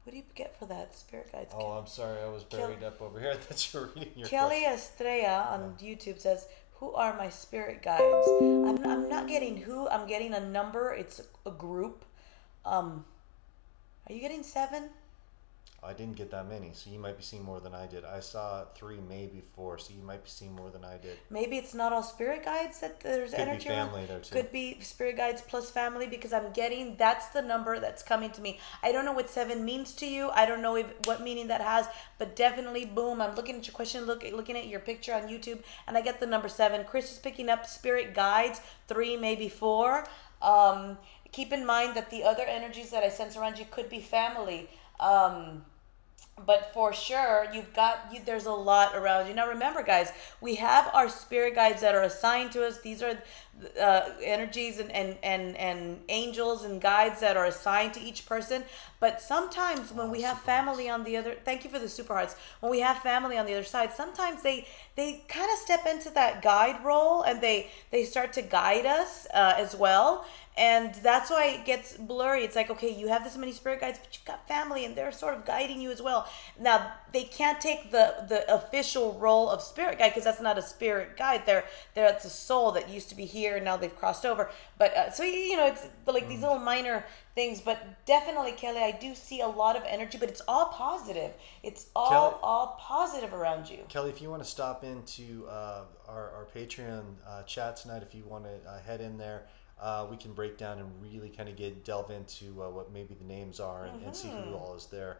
What do you get for that, spirit guides? Oh, I'm sorry. I was buried up over here. I thought you were reading your Kelly question. Estrella on YouTube says, "Who are my spirit guides?" I'm not getting who. I'm getting a number. It's a group. Are you getting 7? I didn't get that many, so you might be seeing more than I did. I saw 3, maybe 4, so you might be seeing more than I did. Maybe it's not all spirit guides that there's Could energy be around. family there too. Could be spirit guides plus family, because I'm getting that's the number that's coming to me. I don't know what 7 means to you. I don't know what meaning that has, but definitely, boom. I'm looking at your question, looking at your picture on YouTube, and I get the number 7. Chris is picking up spirit guides, 3, maybe 4. Keep in mind that the other energies that I sense around you could be family. But for sure, there's a lot around you. Now remember, guys, we have our spirit guides that are assigned to us. These are energies and angels and guides that are assigned to each person. But sometimes when we have family on the other, thank you for the super hearts. When we have family on the other side, sometimes they kind of step into that guide role, and they start to guide us as well. And that's why it gets blurry. It's like, okay, you have this many spirit guides, but you've got family, and they're sort of guiding you as well. Now, they can't take the official role of spirit guide, because that's not a spirit guide. It's a soul that used to be here, and now they've crossed over. But so it's like these little minor things. But definitely, Kelly, I do see a lot of energy, but it's all positive. It's all positive around you. Kelly, if you want to stop into our Patreon chat tonight, if you want to head in there. We can break down and really kind of delve into what maybe the names are and see who all is there.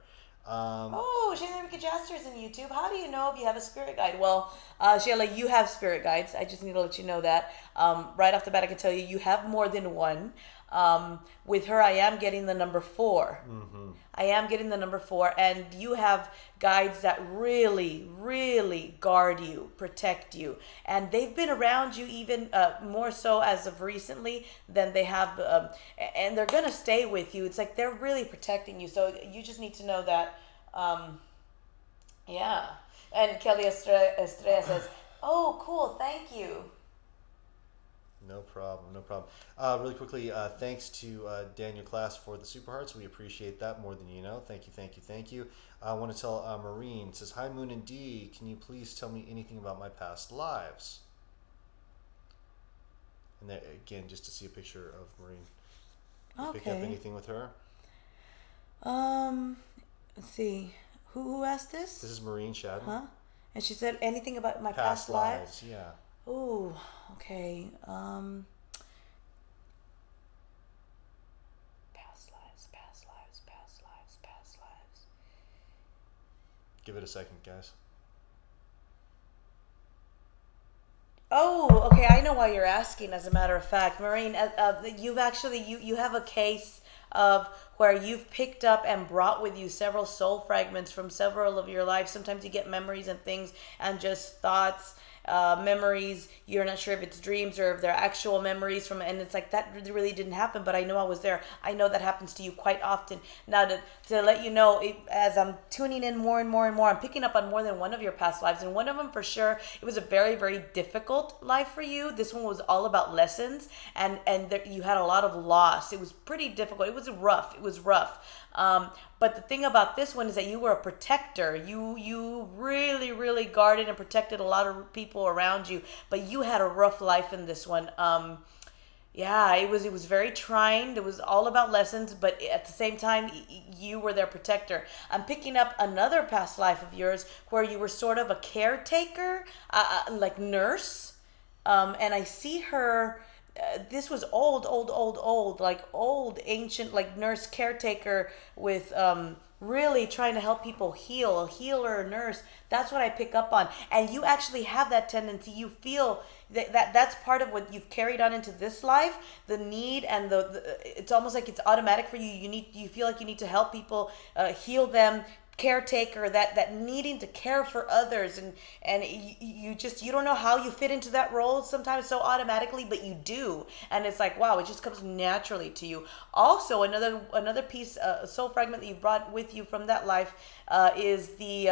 Shayla Rika Jaster's in YouTube. How do you know if you have a spirit guide? Well, Shayla, you have spirit guides. I just need to let you know that. Right off the bat, I can tell you have more than one. With her, I am getting the number 4. I am getting the number 4, and you have guides that really, really guard you, protect you, and they've been around you even more so as of recently than they have, and they're gonna stay with you. It's like they're really protecting you, so you just need to know that. Yeah. And Kelly Estrella says, "Oh, cool, thank you." No problem. Really quickly, thanks to Daniel Class for the Super Hearts. We appreciate that more than you know. Thank you. I want to tell Maureen, says, "Hi, Moon and D. Can you please tell me anything about my past lives?" And then, again, just to see a picture of Maureen. Okay. Pick up anything with her? Let's see. Who asked this? This is Maureen Shadden. Huh? And she said anything about my past lives? Yeah. Ooh, okay. Past lives. Give it a second, guys. Oh, okay. I know why you're asking. As a matter of fact, Maureen, you've actually you have a case of where you've picked up and brought with you several soul fragments from several of your lives. Sometimes you get memories and things and just thoughts, memories. You're not sure if it's dreams or if they're actual memories from, and it's like that really didn't happen, but I know I was there. I know that happens to you quite often. Now to let you know, as I'm tuning in more and more, I'm picking up on more than one of your past lives, and one of them for sure, it was a very, very difficult life for you. This one was all about lessons, and you had a lot of loss. It was pretty difficult. It was rough. But the thing about this one is that you were a protector. You really, really guarded and protected a lot of people around you, but you had a rough life in this one. Yeah, it was very trying. It was all about lessons, but at the same time, you were their protector. I'm picking up another past life of yours where you were sort of a caretaker, like nurse, and I see her. This was old, ancient, like nurse caretaker with really trying to help people heal, a healer, a nurse. That's what I pick up on. And you actually have that tendency. You feel that's part of what you've carried on into this life, the need and the it's almost like it's automatic for you. You feel like you need to help people, heal them, caretaker, that needing to care for others, and you don't know how you fit into that role sometimes so automatically, but you do, and it's like, wow, it just comes naturally to you. Also, another piece, soul fragment that you brought with you from that life, is the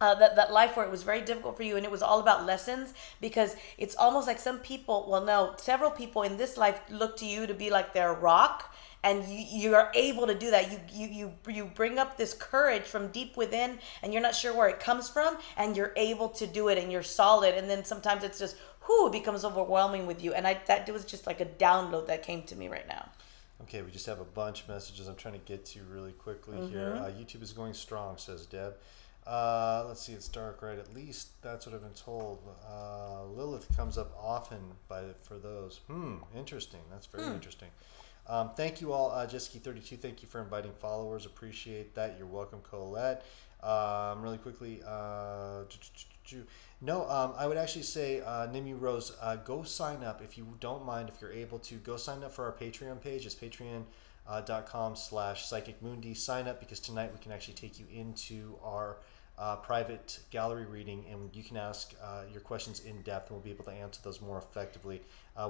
that life where it was very difficult for you, and it was all about lessons, because it's almost like some people, well, no, several people in this life look to you to be like their rock, and you are able to do that. You bring up this courage from deep within, and you're not sure where it comes from, and you're able to do it, and you're solid. And then sometimes it's just, it becomes overwhelming with you. And that was just like a download that came to me right now. Okay, we just have a bunch of messages I'm trying to get to really quickly here. YouTube is going strong, says Deb. Let's see, it's dark, right? At least that's what I've been told. Lilith comes up often for those. Interesting. That's very interesting. Thank you all. Jessica32, thank you for inviting followers. Appreciate that. You're welcome, Colette. Really quickly, I would actually say, Nimu Rose, go sign up if you don't mind, if you're able to. Go sign up for our Patreon page. It's patreon.com/psychicmundi. Sign up, because tonight we can actually take you into our private gallery reading, and you can ask your questions in depth, and we'll be able to answer those more effectively.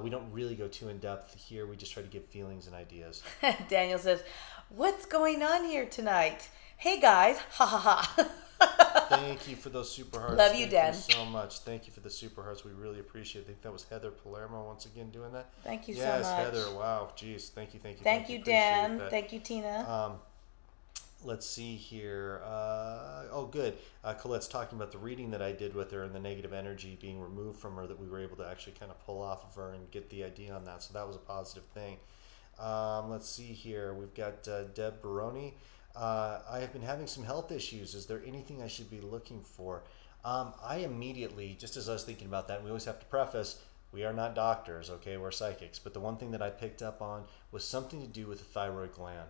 We don't really go too in depth here. We just try to give feelings and ideas. Daniel says, "What's going on here tonight? Hey guys, ha ha ha." Thank you for those super hearts. Love you, Dan. Thank you so much. Thank you for the super hearts. We really appreciate it. I think that was Heather Palermo once again doing that. Thank you so much. Yes, Heather. Wow. Jeez. Thank you. Thank you, Dan. Thank you, Tina. Let's see here. Good. Colette's talking about the reading that I did with her and the negative energy being removed from her, that we were able to actually kind of pull off of her and get the idea on that. So that was a positive thing. Let's see here. We've got Deb Baroni. I have been having some health issues. Is there anything I should be looking for? I immediately, just as I was thinking about that, we always have to preface, we are not doctors, okay? We're psychics. But the one thing that I picked up on was something to do with the thyroid gland.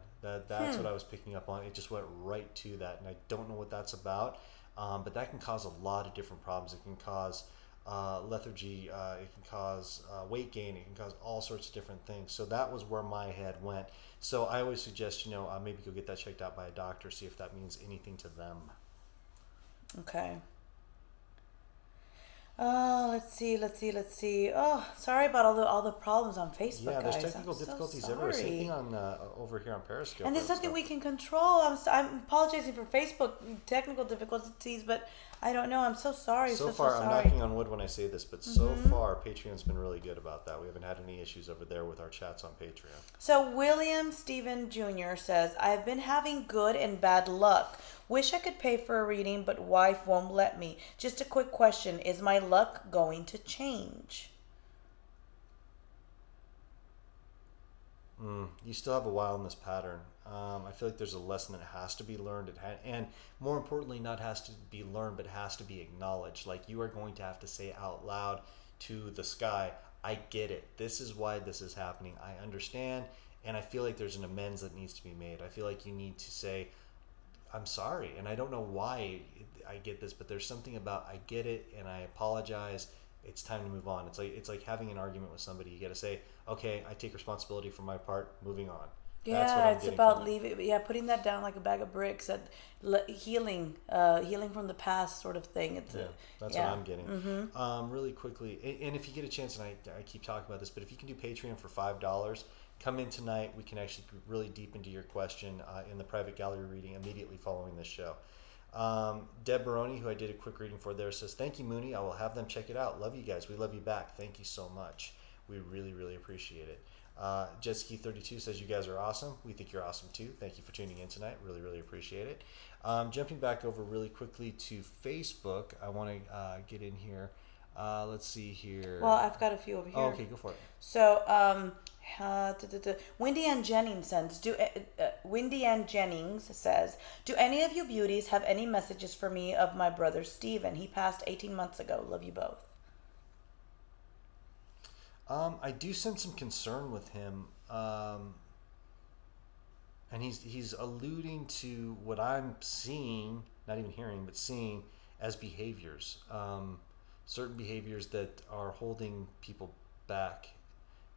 That's what I was picking up on. It just went right to that, and I don't know what that's about. But that can cause a lot of different problems. It can cause lethargy. It can cause weight gain. It can cause all sorts of different things. So that was where my head went. So I always suggest, maybe go get that checked out by a doctor, see if that means anything to them. Okay. Let's see. Oh, sorry about all the problems on Facebook, yeah, there's guys. technical difficulties everywhere. Same thing on over here on Periscope. And it's something we can control. I'm apologizing for Facebook technical difficulties, but I don't know. I'm so sorry. So far, I'm knocking on wood when I say this, but so far, Patreon's been really good about that. We haven't had any issues over there with our chats on Patreon. So William Stephen Jr. says, I've been having good and bad luck. Wish I could pay for a reading, but wife won't let me. Just a quick question. Is my luck going to change? You still have a while in this pattern. I feel like there's a lesson that has to be learned, and more importantly, not has to be learned, but has to be acknowledged. Like, you are going to have to say out loud to the sky, I get it. This is why this is happening. I understand, and I feel like there's an amends that needs to be made. I feel like you need to say, I'm sorry, and I don't know why I get this, but there's something about I get it, and I apologize. It's time to move on. It's like having an argument with somebody. You got to say, okay, I take responsibility for my part. Moving on. Yeah, it's about leaving. Yeah, putting that down like a bag of bricks. That healing from the past sort of thing. That's what I'm getting. Really quickly, and if you get a chance, and I keep talking about this, but if you can do Patreon for $5, come in tonight. We can actually really deep into your question in the private gallery reading immediately following this show. Deb Baroni, who I did a quick reading for there, says, thank you, Moonie. I will have them check it out. Love you guys. We love you back. Thank you so much. We really, really appreciate it. Jessica32 says, you guys are awesome. We think you're awesome too. Thank you for tuning in tonight. Really, really appreciate it. Jumping back over really quickly to Facebook, I want to get in here. Let's see here. Well, I've got a few over here. Oh, okay, go for it. So, Wendy Ann Jennings says, do any of you beauties have any messages for me of my brother Steven? He passed 18 months ago. Love you both. I do sense some concern with him, and he's alluding to what I'm seeing, not even hearing, but seeing as behaviors, certain behaviors that are holding people back.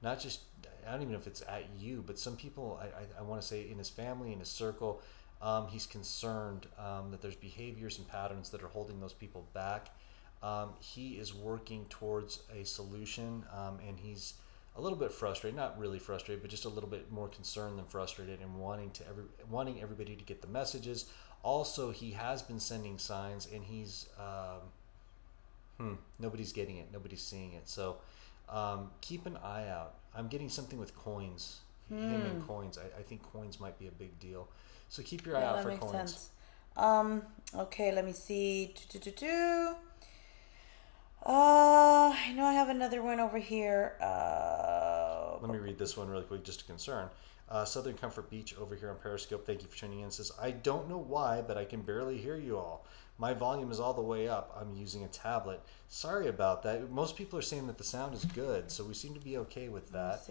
Not just, I don't even know if it's at you, but some people, I want to say in his family, in his circle, He's concerned that there's behaviors and patterns that are holding those people back. He is working towards a solution, and he's a little bit frustrated, not really frustrated, but just a little bit more concerned than frustrated, and wanting everybody to get the messages. Also, he has been sending signs, and he's nobody's getting it, nobody's seeing it. So keep an eye out. I'm getting something with coins. Him and coins. I think coins might be a big deal. So keep your eye out for coins. Sense. Okay, let me see. I know I have another one over here. Let me read this one really quick, just a concern. Southern Comfort Beach over here on Periscope. Thank you for tuning in. Says, I don't know why, but I can barely hear you all. My volume is all the way up. I'm using a tablet. Sorry about that. Most people are saying that the sound is good, so we seem to be okay with that.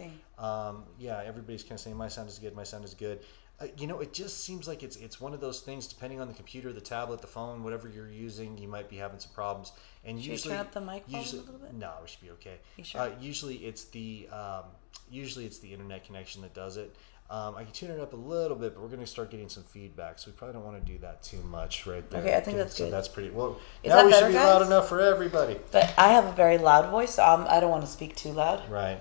Yeah, everybody's kind of saying my sound is good. My sound is good. It just seems like it's one of those things. Depending on the computer, the tablet, the phone, whatever you're using, you might be having some problems. And should usually, we turn up the microphone a little bit? No, we should be okay. You sure? Usually it's the internet connection that does it. I can tune it up a little bit, but we're going to start getting some feedback, so we probably don't want to do that too much right there. Okay, I think that's good. So that's pretty well. Is now that we better, should be guys? loud enough for everybody. But I have a very loud voice, so I don't want to speak too loud. Right.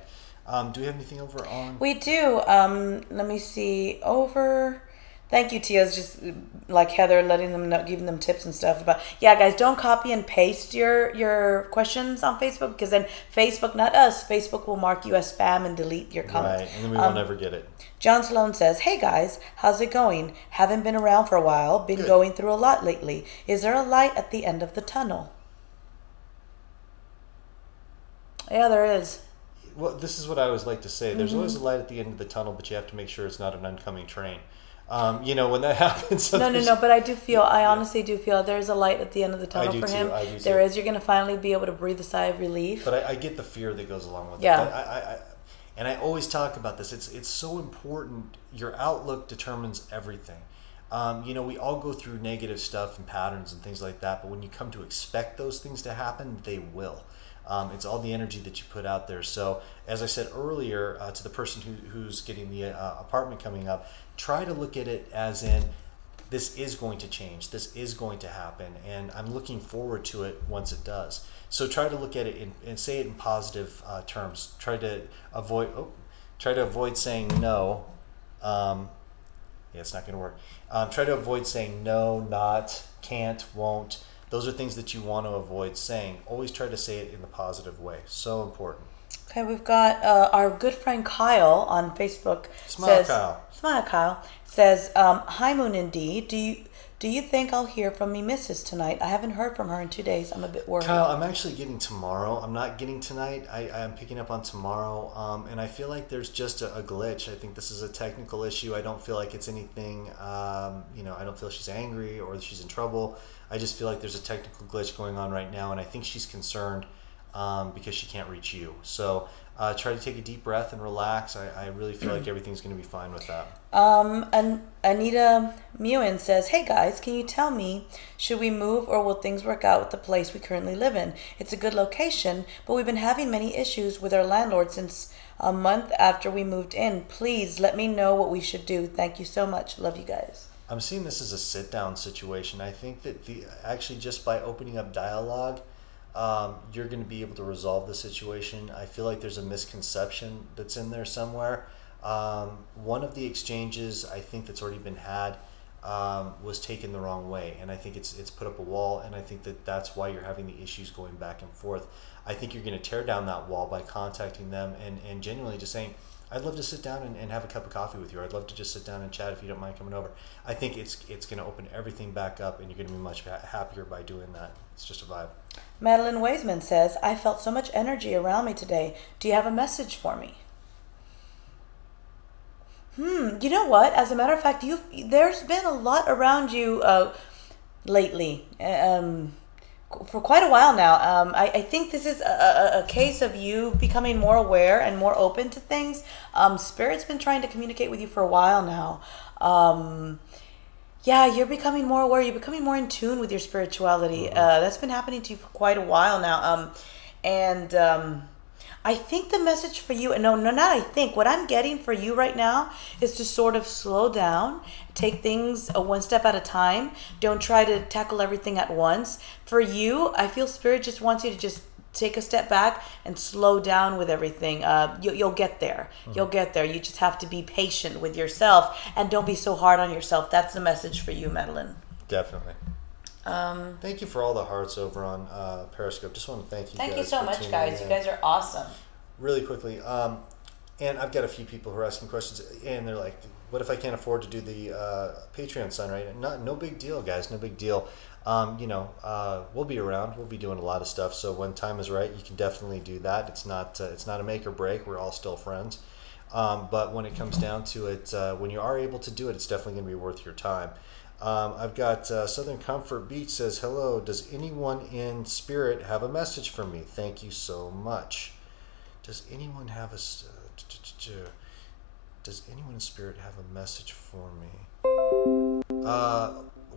Do we have anything over on? We do. Let me see. Over. Thank you, Tia. It's just like Heather letting them know, giving them tips and stuff about. Yeah, guys, don't copy and paste your questions on Facebook, because then Facebook, not us, Facebook will mark you as spam and delete your comment. Right, and then we will never get it. John Sloan says, hey guys, how's it going? Haven't been around for a while. Been going through a lot lately. Is there a light at the end of the tunnel? Yeah, there is. Well, this is what I always like to say. There's always a light at the end of the tunnel, but you have to make sure it's not an oncoming train. When that happens. No, but I honestly do feel there's a light at the end of the tunnel for him. I do there is. You're going to finally be able to breathe a sigh of relief. But I get the fear that goes along with it. And I always talk about this. It's so important. Your outlook determines everything. We all go through negative stuff and patterns and things like that, but when you come to expect those things to happen, they will. It's all the energy that you put out there. So, as I said earlier, to the person who's getting the apartment coming up, try to look at it as in, this is going to change. This is going to happen, and I'm looking forward to it once it does. So try to look at it and say it in positive terms. Try to avoid saying no. It's not going to work. Try to avoid saying no, not, can't, won't. Those are things that you want to avoid saying. Always try to say it in the positive way. So important. Okay, we've got our good friend Kyle on Facebook. Smile Kyle says, hi Moon and Dee. Do you think I'll hear from me missus tonight? I haven't heard from her in 2 days. I'm a bit worried. Kyle, I'm actually getting tomorrow. I'm not getting tonight. I'm picking up on tomorrow. And I feel like there's just a glitch. I think this is a technical issue. I don't feel like it's anything, I don't feel she's angry or she's in trouble. I just feel like there's a technical glitch going on right now. And I think she's concerned because she can't reach you. So try to take a deep breath and relax. I really feel like everything's going to be fine with that. And Anita Mewen says, hey guys, can you tell me, should we move or will things work out with the place we currently live in? It's a good location, but we've been having many issues with our landlord since a month after we moved in. Please let me know what we should do. Thank you so much. Love you guys. I'm seeing this as a sit-down situation. I think that actually just by opening up dialogue, you're going to be able to resolve the situation. I feel like there's a misconception that's in there somewhere. One of the exchanges I think that's already been had was taken the wrong way, and I think it's put up a wall, and I think that's why you're having the issues going back and forth. I think you're going to tear down that wall by contacting them and genuinely just saying, I'd love to sit down and have a cup of coffee with you, or I'd love to just sit down and chat if you don't mind coming over. I think it's going to open everything back up, and you're going to be much happier by doing that. It's just a vibe. Madeline Waisman says, I felt so much energy around me today. Do you have a message for me? You know what? As a matter of fact, there's been a lot around you lately, for quite a while now. I think this is a case of you becoming more aware and more open to things. Spirit's been trying to communicate with you for a while now. Yeah, you're becoming more aware. You're becoming more in tune with your spirituality. That's been happening to you for quite a while now. I think the message for you, no, not I think, what I'm getting for you right now is to sort of slow down, take things one step at a time. Don't try to tackle everything at once. For you, I feel Spirit just wants you to just take a step back and slow down with everything. You'll get there. You'll get there. You just have to be patient with yourself and don't be so hard on yourself. That's the message for you, Madeline. Definitely. Thank you for all the hearts over on Periscope. Just want to thank you. Thank you so much, guys. You guys are awesome. Really quickly, and I've got a few people who are asking questions, and they're like, "What if I can't afford to do the Patreon sign right?" No big deal, guys. No big deal. We'll be around. We'll be doing a lot of stuff. So when time is right, you can definitely do that. It's not a make or break. We're all still friends. But when it comes down to it, when you are able to do it, it's definitely going to be worth your time. I've got Southern Comfort Beach says, hello, does anyone in spirit have a message for me? Thank you so much. Does anyone have does anyone in spirit have a message for me?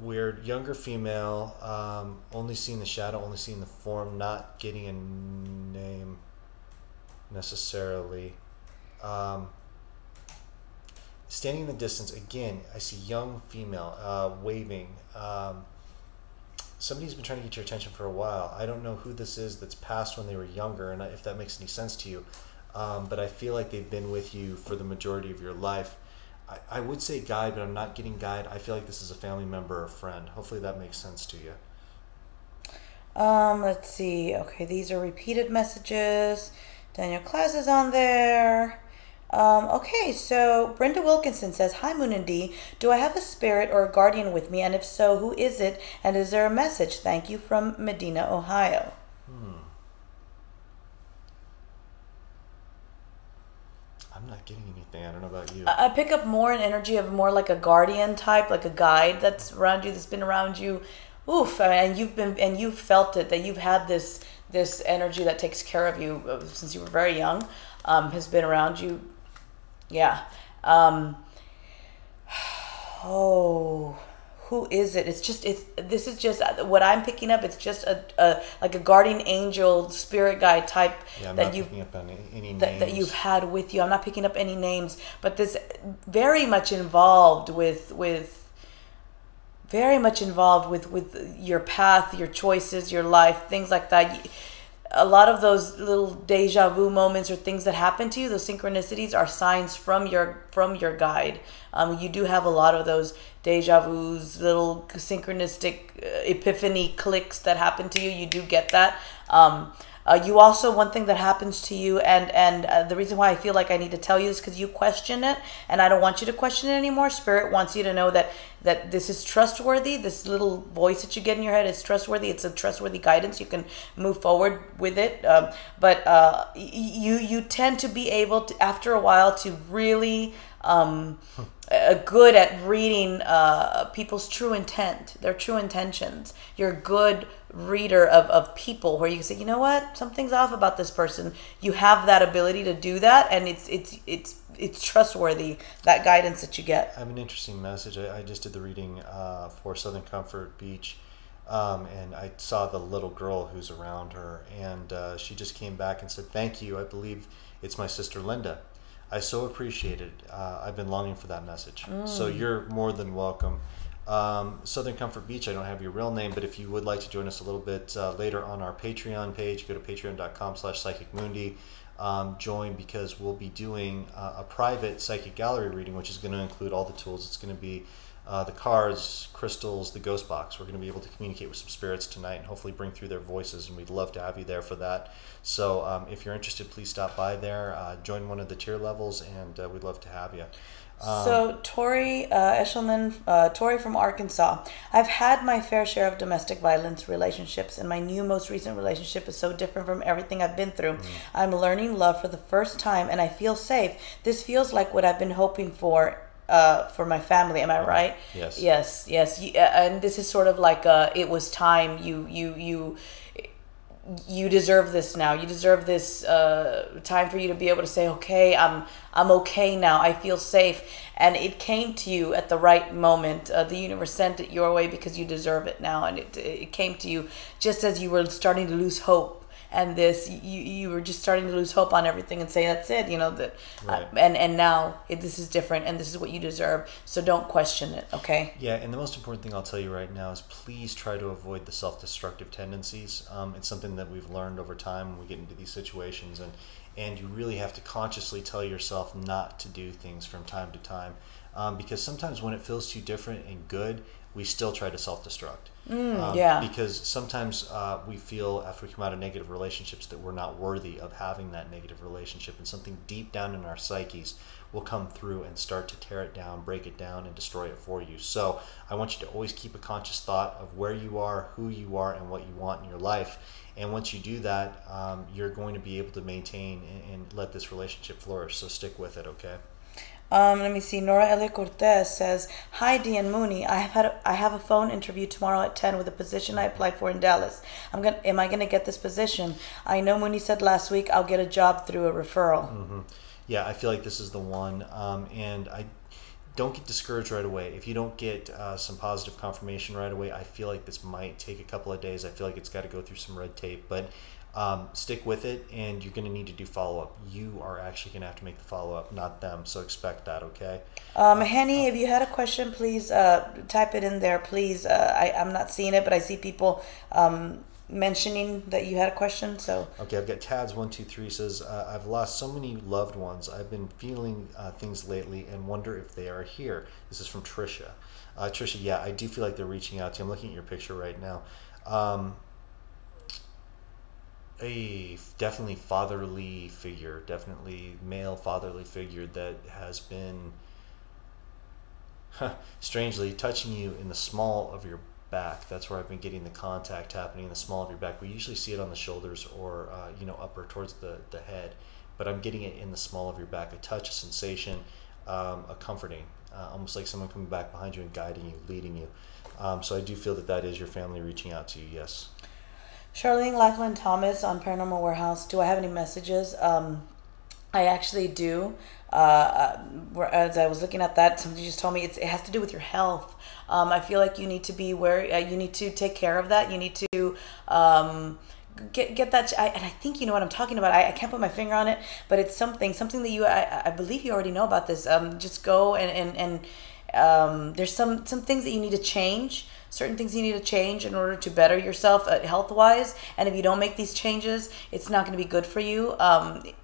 Weird, younger female, only seeing the shadow, only seeing the form, not getting a name necessarily. Standing in the distance, again, I see young female waving. Somebody's been trying to get your attention for a while. I don't know who this is that's passed when they were younger, and if that makes any sense to you. But I feel like they've been with you for the majority of your life. I would say guide, but I'm not getting guide. I feel like this is a family member or friend. Hopefully that makes sense to you. Let's see. Okay, these are repeated messages. Daniel Class is on there. Okay, so Brenda Wilkinson says, hi, Moon and Dee. Do I have a spirit or a guardian with me? And if so, who is it? And is there a message? Thank you, from Medina, Ohio. I'm not getting anything. I don't know about you. I pick up more an energy of more like a guardian type, like a guide that's around you, that's been around you. Oof, and you've felt it, that you've had this energy that takes care of you since you were very young, has been around you. Yeah. Who is it? This is just what I'm picking up. It's just like a guardian angel, spirit guide type. Yeah, I'm that not you picking up any names. That you've had with you. I'm not picking up any names, but this very much involved with your path, your choices, your life, things like that. A lot of those little deja vu moments or things that happen to you, those synchronicities, are signs from your guide. You do have a lot of those deja vus, little synchronistic epiphany clicks that happen to you. You do get that. You also, one thing that happens to you, and the reason why I feel like I need to tell you this, because you question it, and I don't want you to question it anymore. Spirit wants you to know that this is trustworthy. This little voice that you get in your head is trustworthy. It's a trustworthy guidance. You can move forward with it. But you tend to be able to, after a while, to really good at reading people's true intent, their true intentions. You're a good reader of people, where you can say, you know what, something's off about this person. You have that ability to do that, and it's trustworthy, that guidance that you get. I have an interesting message. I just did the reading for Southern Comfort Beach, and I saw the little girl who's around her, and she just came back and said, thank you. I believe it's my sister Linda. I so appreciate it. I've been longing for that message. So you're more than welcome. Southern Comfort Beach, I don't have your real name, but if you would like to join us a little bit later on our Patreon page, go to patreon.com/psychicmundi. Join, because we'll be doing a private psychic gallery reading, which is going to include all the tools. It's going to be the cards, crystals, the ghost box. We're going to be able to communicate with some spirits tonight and hopefully bring through their voices, and we'd love to have you there for that. So if you're interested, please stop by there, join one of the tier levels, and we'd love to have you. So Tori Eshelman, Tori from Arkansas. I've had my fair share of domestic violence relationships, and my most recent relationship is so different from everything I've been through. I'm learning love for the first time, and I feel safe. This feels like what I've been hoping for my family. Am I right? Yes. Yes. And this is sort of like it was time. You deserve this now. You deserve this time for you to be able to say, okay, I'm okay now. I feel safe. And it came to you at the right moment. The universe sent it your way because you deserve it now. And it came to you just as you were starting to lose hope. and this, you were just starting to lose hope on everything and say that's it, that, Right. and now this is different and this is what you deserve. So don't question it, okay? Yeah, and the most important thing I'll tell you right now is please try to avoid the self-destructive tendencies. It's something that we've learned over time when we get into these situations, and you really have to consciously tell yourself not to do things from time to time, because sometimes when it feels too different and good, we still try to self-destruct. Because sometimes we feel after we come out of negative relationships that we're not worthy of having that negative relationship, and something deep down in our psyches will come through and start to tear it down, break it down, and destroy it for you. So I want you to always keep a conscious thought of where you are, who you are, and what you want in your life. And once you do that, you're going to be able to maintain and let this relationship flourish. So stick with it, okay? Let me see. Nora Elia Cortez says, "Hi, Dee and Moonie. I have a phone interview tomorrow at 10 with a position I applied for in Dallas. Am I gonna get this position? I know Moonie said last week I'll get a job through a referral." Mm-hmm. Yeah, I feel like this is the one. And I don't get discouraged right away. If you don't get some positive confirmation right away, I feel like this might take a couple of days. I feel like it's got to go through some red tape, but stick with it, and you're going to need to do follow-up. You are actually going to have to make the follow-up, not them, so expect that, okay? Henny, if you had a question, please type it in there, please. I'm not seeing it, but I see people mentioning that you had a question, so. Okay, I've got Tads123 says, I've lost so many loved ones. I've been feeling things lately and wonder if they are here. This is from Trisha. Trisha, yeah, I do feel like they're reaching out to you. I'm looking at your picture right now. A definitely fatherly figure, definitely male fatherly figure that has been strangely touching you in the small of your back. That's where I've been getting the contact happening in the small of your back. We usually see it on the shoulders or upper towards the head, but I'm getting it in the small of your back. A touch, a sensation, a comforting, almost like someone coming back behind you and guiding you, leading you. So I do feel that is your family reaching out to you. Yes. Charlene Laughlin Thomas on Paranormal Warehouse. Do I have any messages? I actually do. As I was looking at that, somebody just told me it has to do with your health. I feel like you need to be you need to take care of that. You need to get that. And I think you know what I'm talking about. I can't put my finger on it, but it's something that you. I believe you already know about this. Just go and there's some things that you need to change. Certain things you need to change in order to better yourself health-wise, and if you don't make these changes, it's not going to be good for you.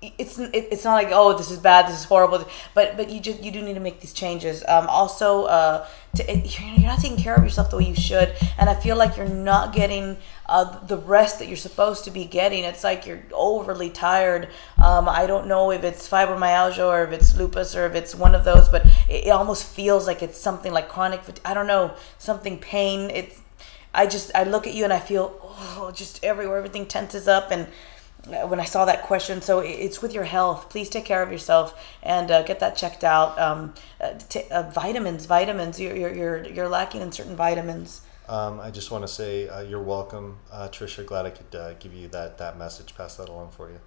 It's not like, oh, this is bad, this is horrible, but you do need to make these changes. Also, you're not taking care of yourself the way you should, and I feel like you're not getting the rest that you're supposed to be getting. It's like you're overly tired. I don't know if it's fibromyalgia or if it's lupus or if it's one of those, but it almost feels like it's something like chronic. I don't know, something pain. I look at you and I feel just everywhere, everything tenses up. And when I saw that question, so it's with your health. Please take care of yourself and get that checked out. Vitamins. You're lacking in certain vitamins. I just want to say you're welcome, Trisha. Glad I could give you that message, pass that along for you.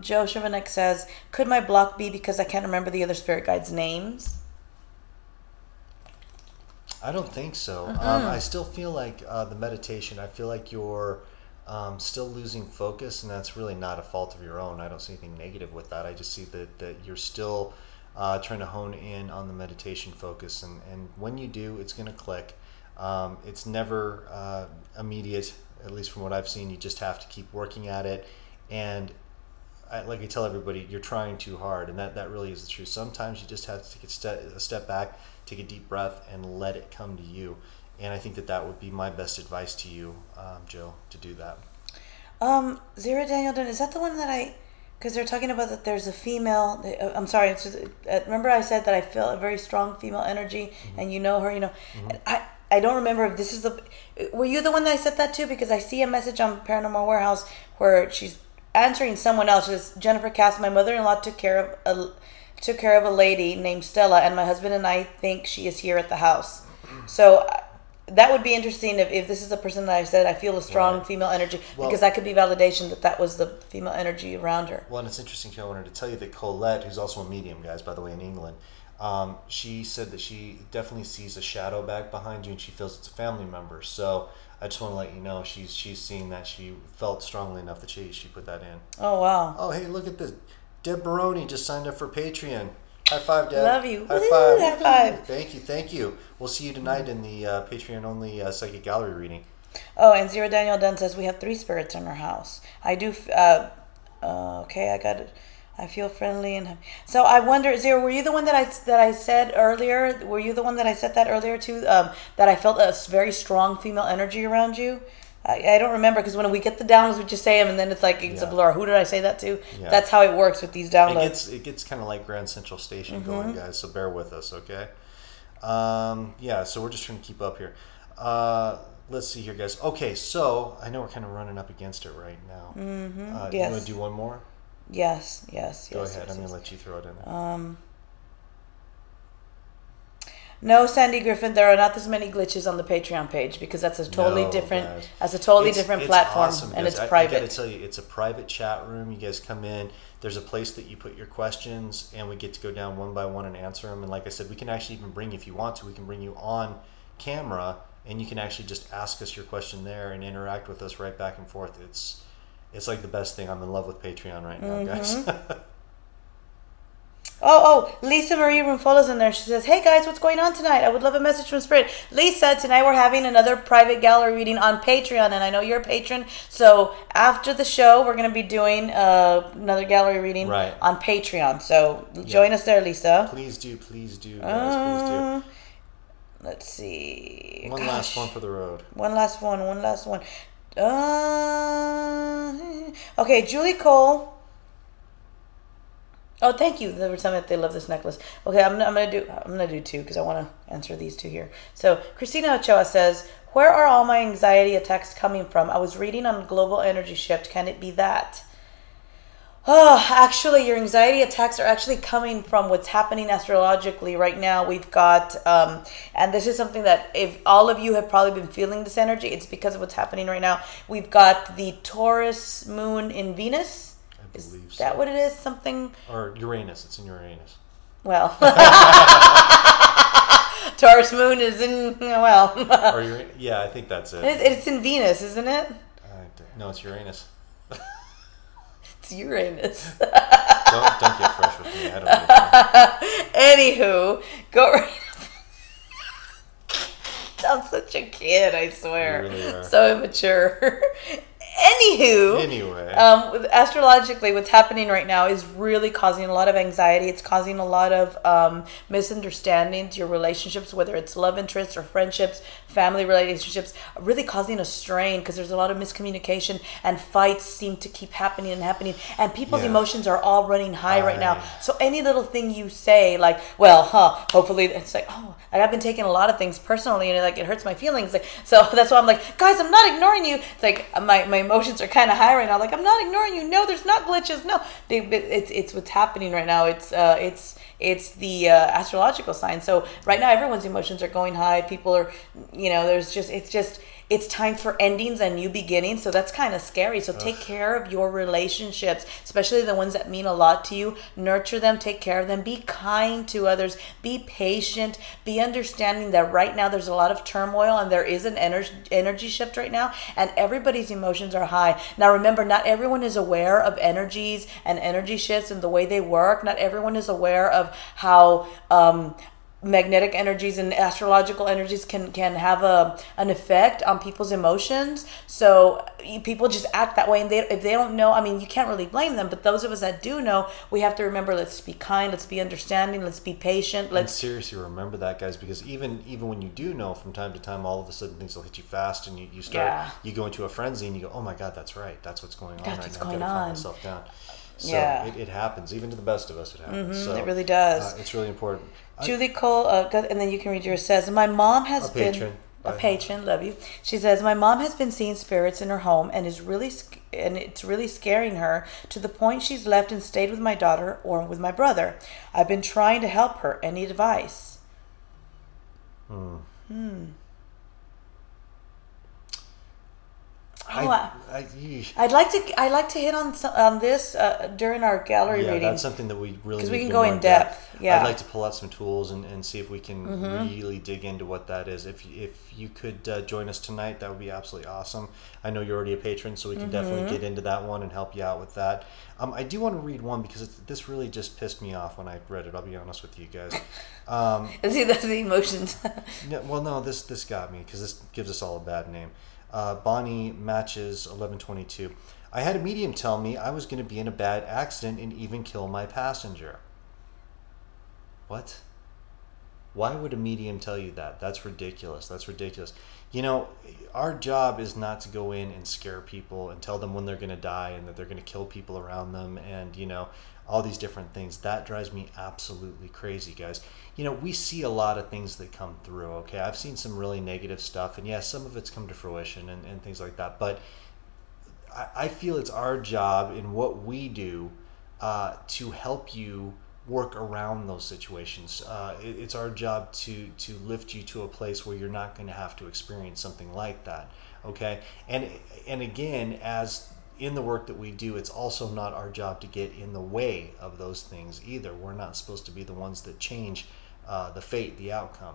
Joe Shivanek says, could my block be because I can't remember the other spirit guides' names? I don't think so. I still feel like the meditation, I feel like you're still losing focus, and that's really not a fault of your own. I don't see anything negative with that. I just see that you're still trying to hone in on the meditation focus, and when you do, it's going to click. It's never immediate, at least from what I've seen. You just have to keep working at it, and like I tell everybody, you're trying too hard, and that really is the truth. Sometimes you just have to take a step back, take a deep breath, and let it come to you. And I think that would be my best advice to you, Joe, to do that. Zira Daniel Dunn, is that the one that because they're talking about that there's a female, I'm sorry, it's just, remember I said that I feel a very strong female energy, and you know her, Mm-hmm. I don't remember if this is were you the one that I said that to? Because I see a message on Paranormal Warehouse where she's answering someone else. She says, Jennifer Cass, my mother-in-law took care of a lady named Stella, and my husband and I think she is here at the house. So that would be interesting if this is a person that I said I feel a strong female energy, because that could be validation that was the female energy around her. Well, and it's interesting too. I wanted to tell you that Colette, who's also a medium, guys, by the way, in England, she said that she definitely sees a shadow back behind you, and she feels it's a family member. So I just want to let you know she's seeing that she felt strongly enough that she put that in. Oh, wow. Oh, hey, look at this. Deb Baroni just signed up for Patreon. High five, Deb. Love you. High Woo, five. high five. Thank you. We'll see you tonight in the Patreon-only psychic gallery reading. Oh, and Zero Daniel Dunn says we have 3 spirits in our house. I do. Okay, I got it. I feel friendly and so I wonder, Zero, were you the one that I said earlier? Were you the one that I said that earlier too? That I felt a very strong female energy around you. I don't remember because when we get the downloads, we just say them and then it's like it's a blur. Who did I say that to? Yeah. That's how it works with these downloads. It gets kind of like Grand Central Station going, guys. So bear with us, okay? Yeah. So we're just trying to keep up here. Let's see here, guys. Okay, so I know we're kind of running up against it right now. Yes. You want to do one more? Yes. Go ahead. Yes, I'm going to let you throw it in there. No, Sandy Griffin, there are not this many glitches on the Patreon page because that's a totally different. Guys. That's a totally different platform, awesome, and it's private. I got to tell you, it's a private chat room. You guys come in. There's a place that you put your questions, and we get to go down one by one and answer them. And like I said, we can actually even bring, if you want to, we can bring you on camera, and you can actually just ask us your question there and interact with us right back and forth. It's like the best thing. I'm in love with Patreon right now, guys. Oh, Lisa Marie Rumfola's in there. She says, hey guys, what's going on tonight? I would love a message from Spirit. Lisa, tonight we're having another private gallery reading on Patreon, and I know you're a patron, so after the show, we're going to be doing another gallery reading on Patreon. So join us there, Lisa. Please do, guys. Please do. Let's see. One last one for the road. One last one. Okay, Julie Cole. Oh, thank you. They were telling me that they love this necklace. Okay, I'm gonna do 2 because I want to answer these 2 here. So Christina Ochoa says, "Where are all my anxiety attacks coming from? I was reading on global energy shift. Can it be that?" Oh, actually, your anxiety attacks are actually coming from what's happening astrologically right now. We've got, and this is something that if all of you have probably been feeling this energy, it's because of what's happening right now. We've got the Taurus moon in Venus. Is that what it is? Something? Or Uranus. It's in Uranus. Well. Taurus moon is in, well. Yeah, I think that's it. It's in Venus, isn't it? No, it's Uranus. It's Uranus. don't get fresh with me. I don't Anywho, go right up. I'm such a kid, I swear. You really are. So immature. Anyway, astrologically, what's happening right now is really causing a lot of anxiety. It's causing a lot of misunderstandings, your relationships, whether it's love interests or friendships, family relationships, really causing a strain because there's a lot of miscommunication and fights seem to keep happening, and people's emotions are all running high right now. So any little thing you say, like, well, hopefully, it's like, oh, and I've been taking a lot of things personally, and it hurts my feelings. Like, so that's why I'm like, guys, I'm not ignoring you. It's like my emotions are kind of high right now. Like, I'm not ignoring you. No, there's not glitches. No, it's what's happening right now. It's the astrological sign. So right now, everyone's emotions are going high. People are, it's time for endings and new beginnings. So that's kind of scary. So take care of your relationships, especially the ones that mean a lot to you. Nurture them, take care of them, be kind to others, be patient, be understanding that right now there's a lot of turmoil and there is an energy shift right now, and everybody's emotions are high. Now remember, not everyone is aware of energies and energy shifts and the way they work. Not everyone is aware of how magnetic energies and astrological energies can have an effect on people's emotions. So people just act that way, and if they don't know, I mean, you can't really blame them, but those of us that do know, we have to remember, let's be kind, let's be understanding, let's be patient. And seriously remember that, guys, because even when you do know, from time to time, all of a sudden things will hit you fast, and you start you go into a frenzy and you go, oh my god, that's right, that's what's going on right now. I've got to calm myself down. So it happens, even to the best of us. It happens. So it really does. It's really important. Julie Cole, and then you can read yours, says, my mom has been a patron, love you. She says, my mom has been seeing spirits in her home and it's really scaring her to the point she's left and stayed with my daughter or with my brother. I've been trying to help her. Any advice? I'd like to hit on this during our gallery reading. Yeah, that's something that we really, because we can go in depth. Yeah, I'd like to pull out some tools and see if we can really dig into what that is. If you could join us tonight, that would be absolutely awesome. I know you're already a patron, so we can definitely get into that one and help you out with that. I do want to read one because this really just pissed me off when I read it. I'll be honest with you guys. See, that's the emotions. No, this got me because this gives us all a bad name. Bonnie Matches 1122. I had a medium tell me I was going to be in a bad accident and even kill my passenger. What? Why would a medium tell you that? That's ridiculous. That's ridiculous. You know, our job is not to go in and scare people and tell them when they're going to die and that they're going to kill people around them and, you know, all these different things. That drives me absolutely crazy, guys. You know, we see a lot of things that come through, okay? I've seen some really negative stuff, and yes, some of it's come to fruition and things like that, but I feel it's our job in what we do to help you work around those situations. It's our job to lift you to a place where you're not going to have to experience something like that, okay? And again, as in the work that we do, it's also not our job to get in the way of those things either. We're not supposed to be the ones that change the fate, the outcome.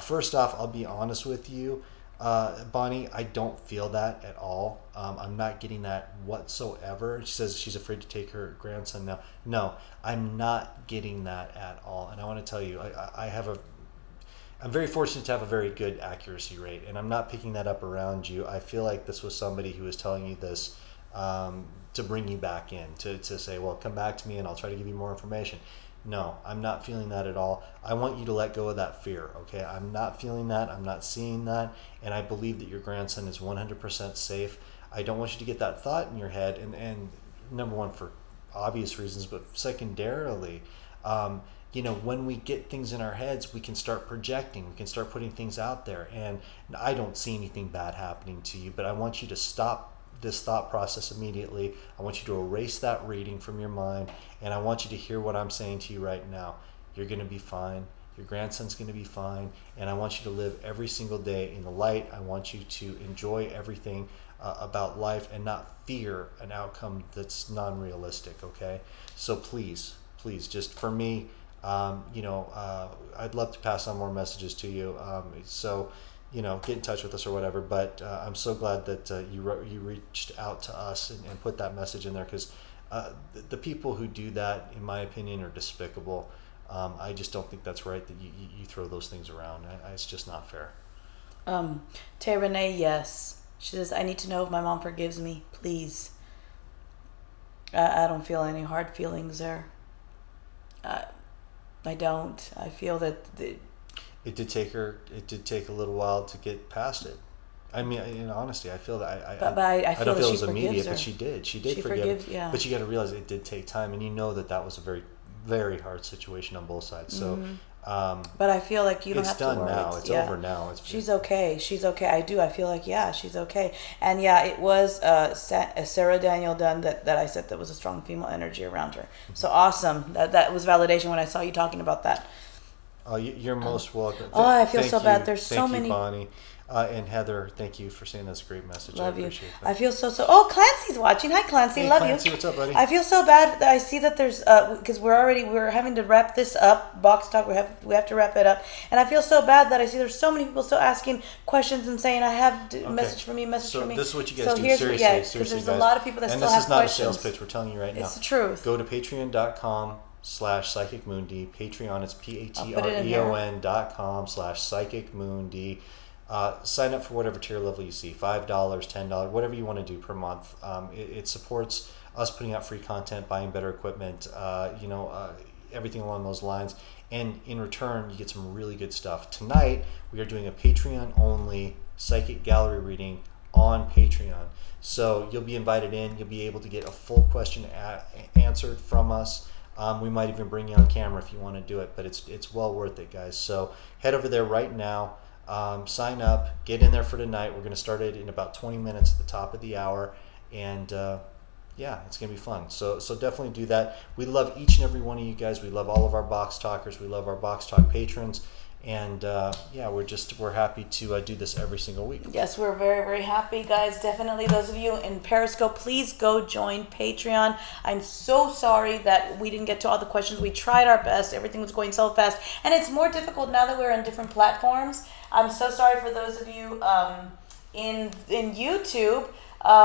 First off, I'll be honest with you, Bonnie, I don't feel that at all. I'm not getting that whatsoever. She says she's afraid to take her grandson now. No, I'm not getting that at all. And I want to tell you, I'm very fortunate to have a very good accuracy rate, and I'm not picking that up around you. I feel like this was somebody who was telling you this to bring you back in, to say, well, come back to me and I'll try to give you more information. No, I'm not feeling that at all. I want you to let go of that fear, okay? I'm not feeling that. I'm not seeing that. And I believe that your grandson is 100% safe. I don't want you to get that thought in your head. And number one, for obvious reasons, but secondarily, you know, when we get things in our heads, we can start projecting. We can start putting things out there. And I don't see anything bad happening to you, but I want you to stop this thought process immediately. I want you to erase that reading from your mind, and I want you to hear what I'm saying to you right now. You're going to be fine. Your grandson's going to be fine, and I want you to live every single day in the light. I want you to enjoy everything about life and not fear an outcome that's non-realistic, okay? So please, just for me, you know, I'd love to pass on more messages to you. So, you know, get in touch with us or whatever, but I'm so glad that you reached out to us and put that message in there, because the people who do that, in my opinion, are despicable. I just don't think that's right that you throw those things around. It's just not fair. Tay Renee, yes. She says, I need to know if my mom forgives me, please. I don't feel any hard feelings there. I don't. I feel that... It did take a little while to get past it. I mean, in honesty, I feel that I don't feel it was immediate, but she did forgive it. Yeah. But you got to realize it did take time, and you know that was a very, very hard situation on both sides. So, but I feel like you don't have to worry. It's done now. It's over now. She's okay. She's okay. I feel like she's okay. And yeah, it was Sarah Daniel Dunn that I said that was a strong female energy around her. So awesome. That was validation when I saw you talking about that. Oh, you're most welcome. I feel so bad. There's so many. Bonnie. And Heather, thank you for saying that's a great message. Love you. That. I feel so. Oh, Clancy's watching. Hi, Clancy. Hey, love Clancy, you. What's up, buddy? I feel so bad that I see that there's because we're having to wrap this up. Box Talk. We have to wrap it up, and I feel so bad that I see there's so many people still asking questions and saying I have message for me, message for me. So this is what you guys do. Seriously, because there's a lot of people that still have questions. And this is not a sales pitch. We're telling you right now. It's the truth. Go to patreon.com/psychicmundi. Patreon, it's patreon.com/psychicmundi. Sign up for whatever tier level you see, $5, $10, whatever you want to do per month. It supports us putting out free content, buying better equipment, everything along those lines. And in return, you get some really good stuff. Tonight, we are doing a Patreon-only psychic gallery reading on Patreon. So you'll be invited in. You'll be able to get a full question answered from us. We might even bring you on camera if you want to do it, but it's well worth it, guys. So head over there right now. Sign up, get in there for tonight. We're going to start it in about 20 minutes at the top of the hour, and it's going to be fun. So definitely do that. We love each and every one of you guys. We love all of our Box Talkers. We love our Box Talk patrons, And yeah, we're happy to do this every single week. Yes, we're very, very happy, guys. Definitely, those of you in Periscope, please go join Patreon. I'm so sorry that we didn't get to all the questions. We tried our best. Everything was going so fast, and it's more difficult now that we're on different platforms. I'm so sorry for those of you in YouTube.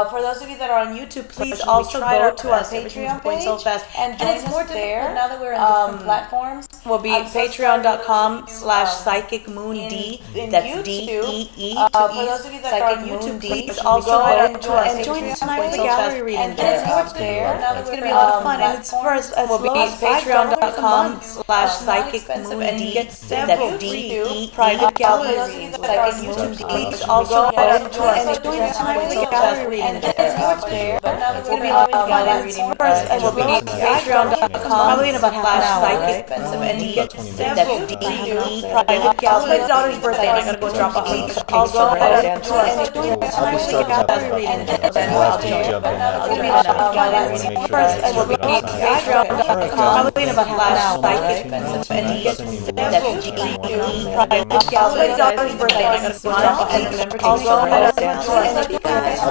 For those of you that are on YouTube, please also go to our Patreon page so fast. And it's more difficult now that we're on different platforms. Will be patreon.com/psychicmoond. That's D-E-E. For those of you that are on YouTube, please also go to our Patreon page so fast. And it's more there. It's going to be a lot of fun. And it's for us. Will be patreon.com/psychicmoond. And you get several D-E-E private galleries. Please also go and join us gallery. And it's more there, but now it's going to be a lot of fun. And first, and we'll be patreon.com, probably in about half an hour, expensive, and you get several D-E private galleries. My daughter's birthday, and I gotta go drop off. I'll go and join us gallery, and then I'll be on gallery. First, and we'll be patreon.com, probably in about half an hour, expensive, and you get several D-E private galleries. My daughter's birthday, and I gotta go drop off. I'll go and join us gallery.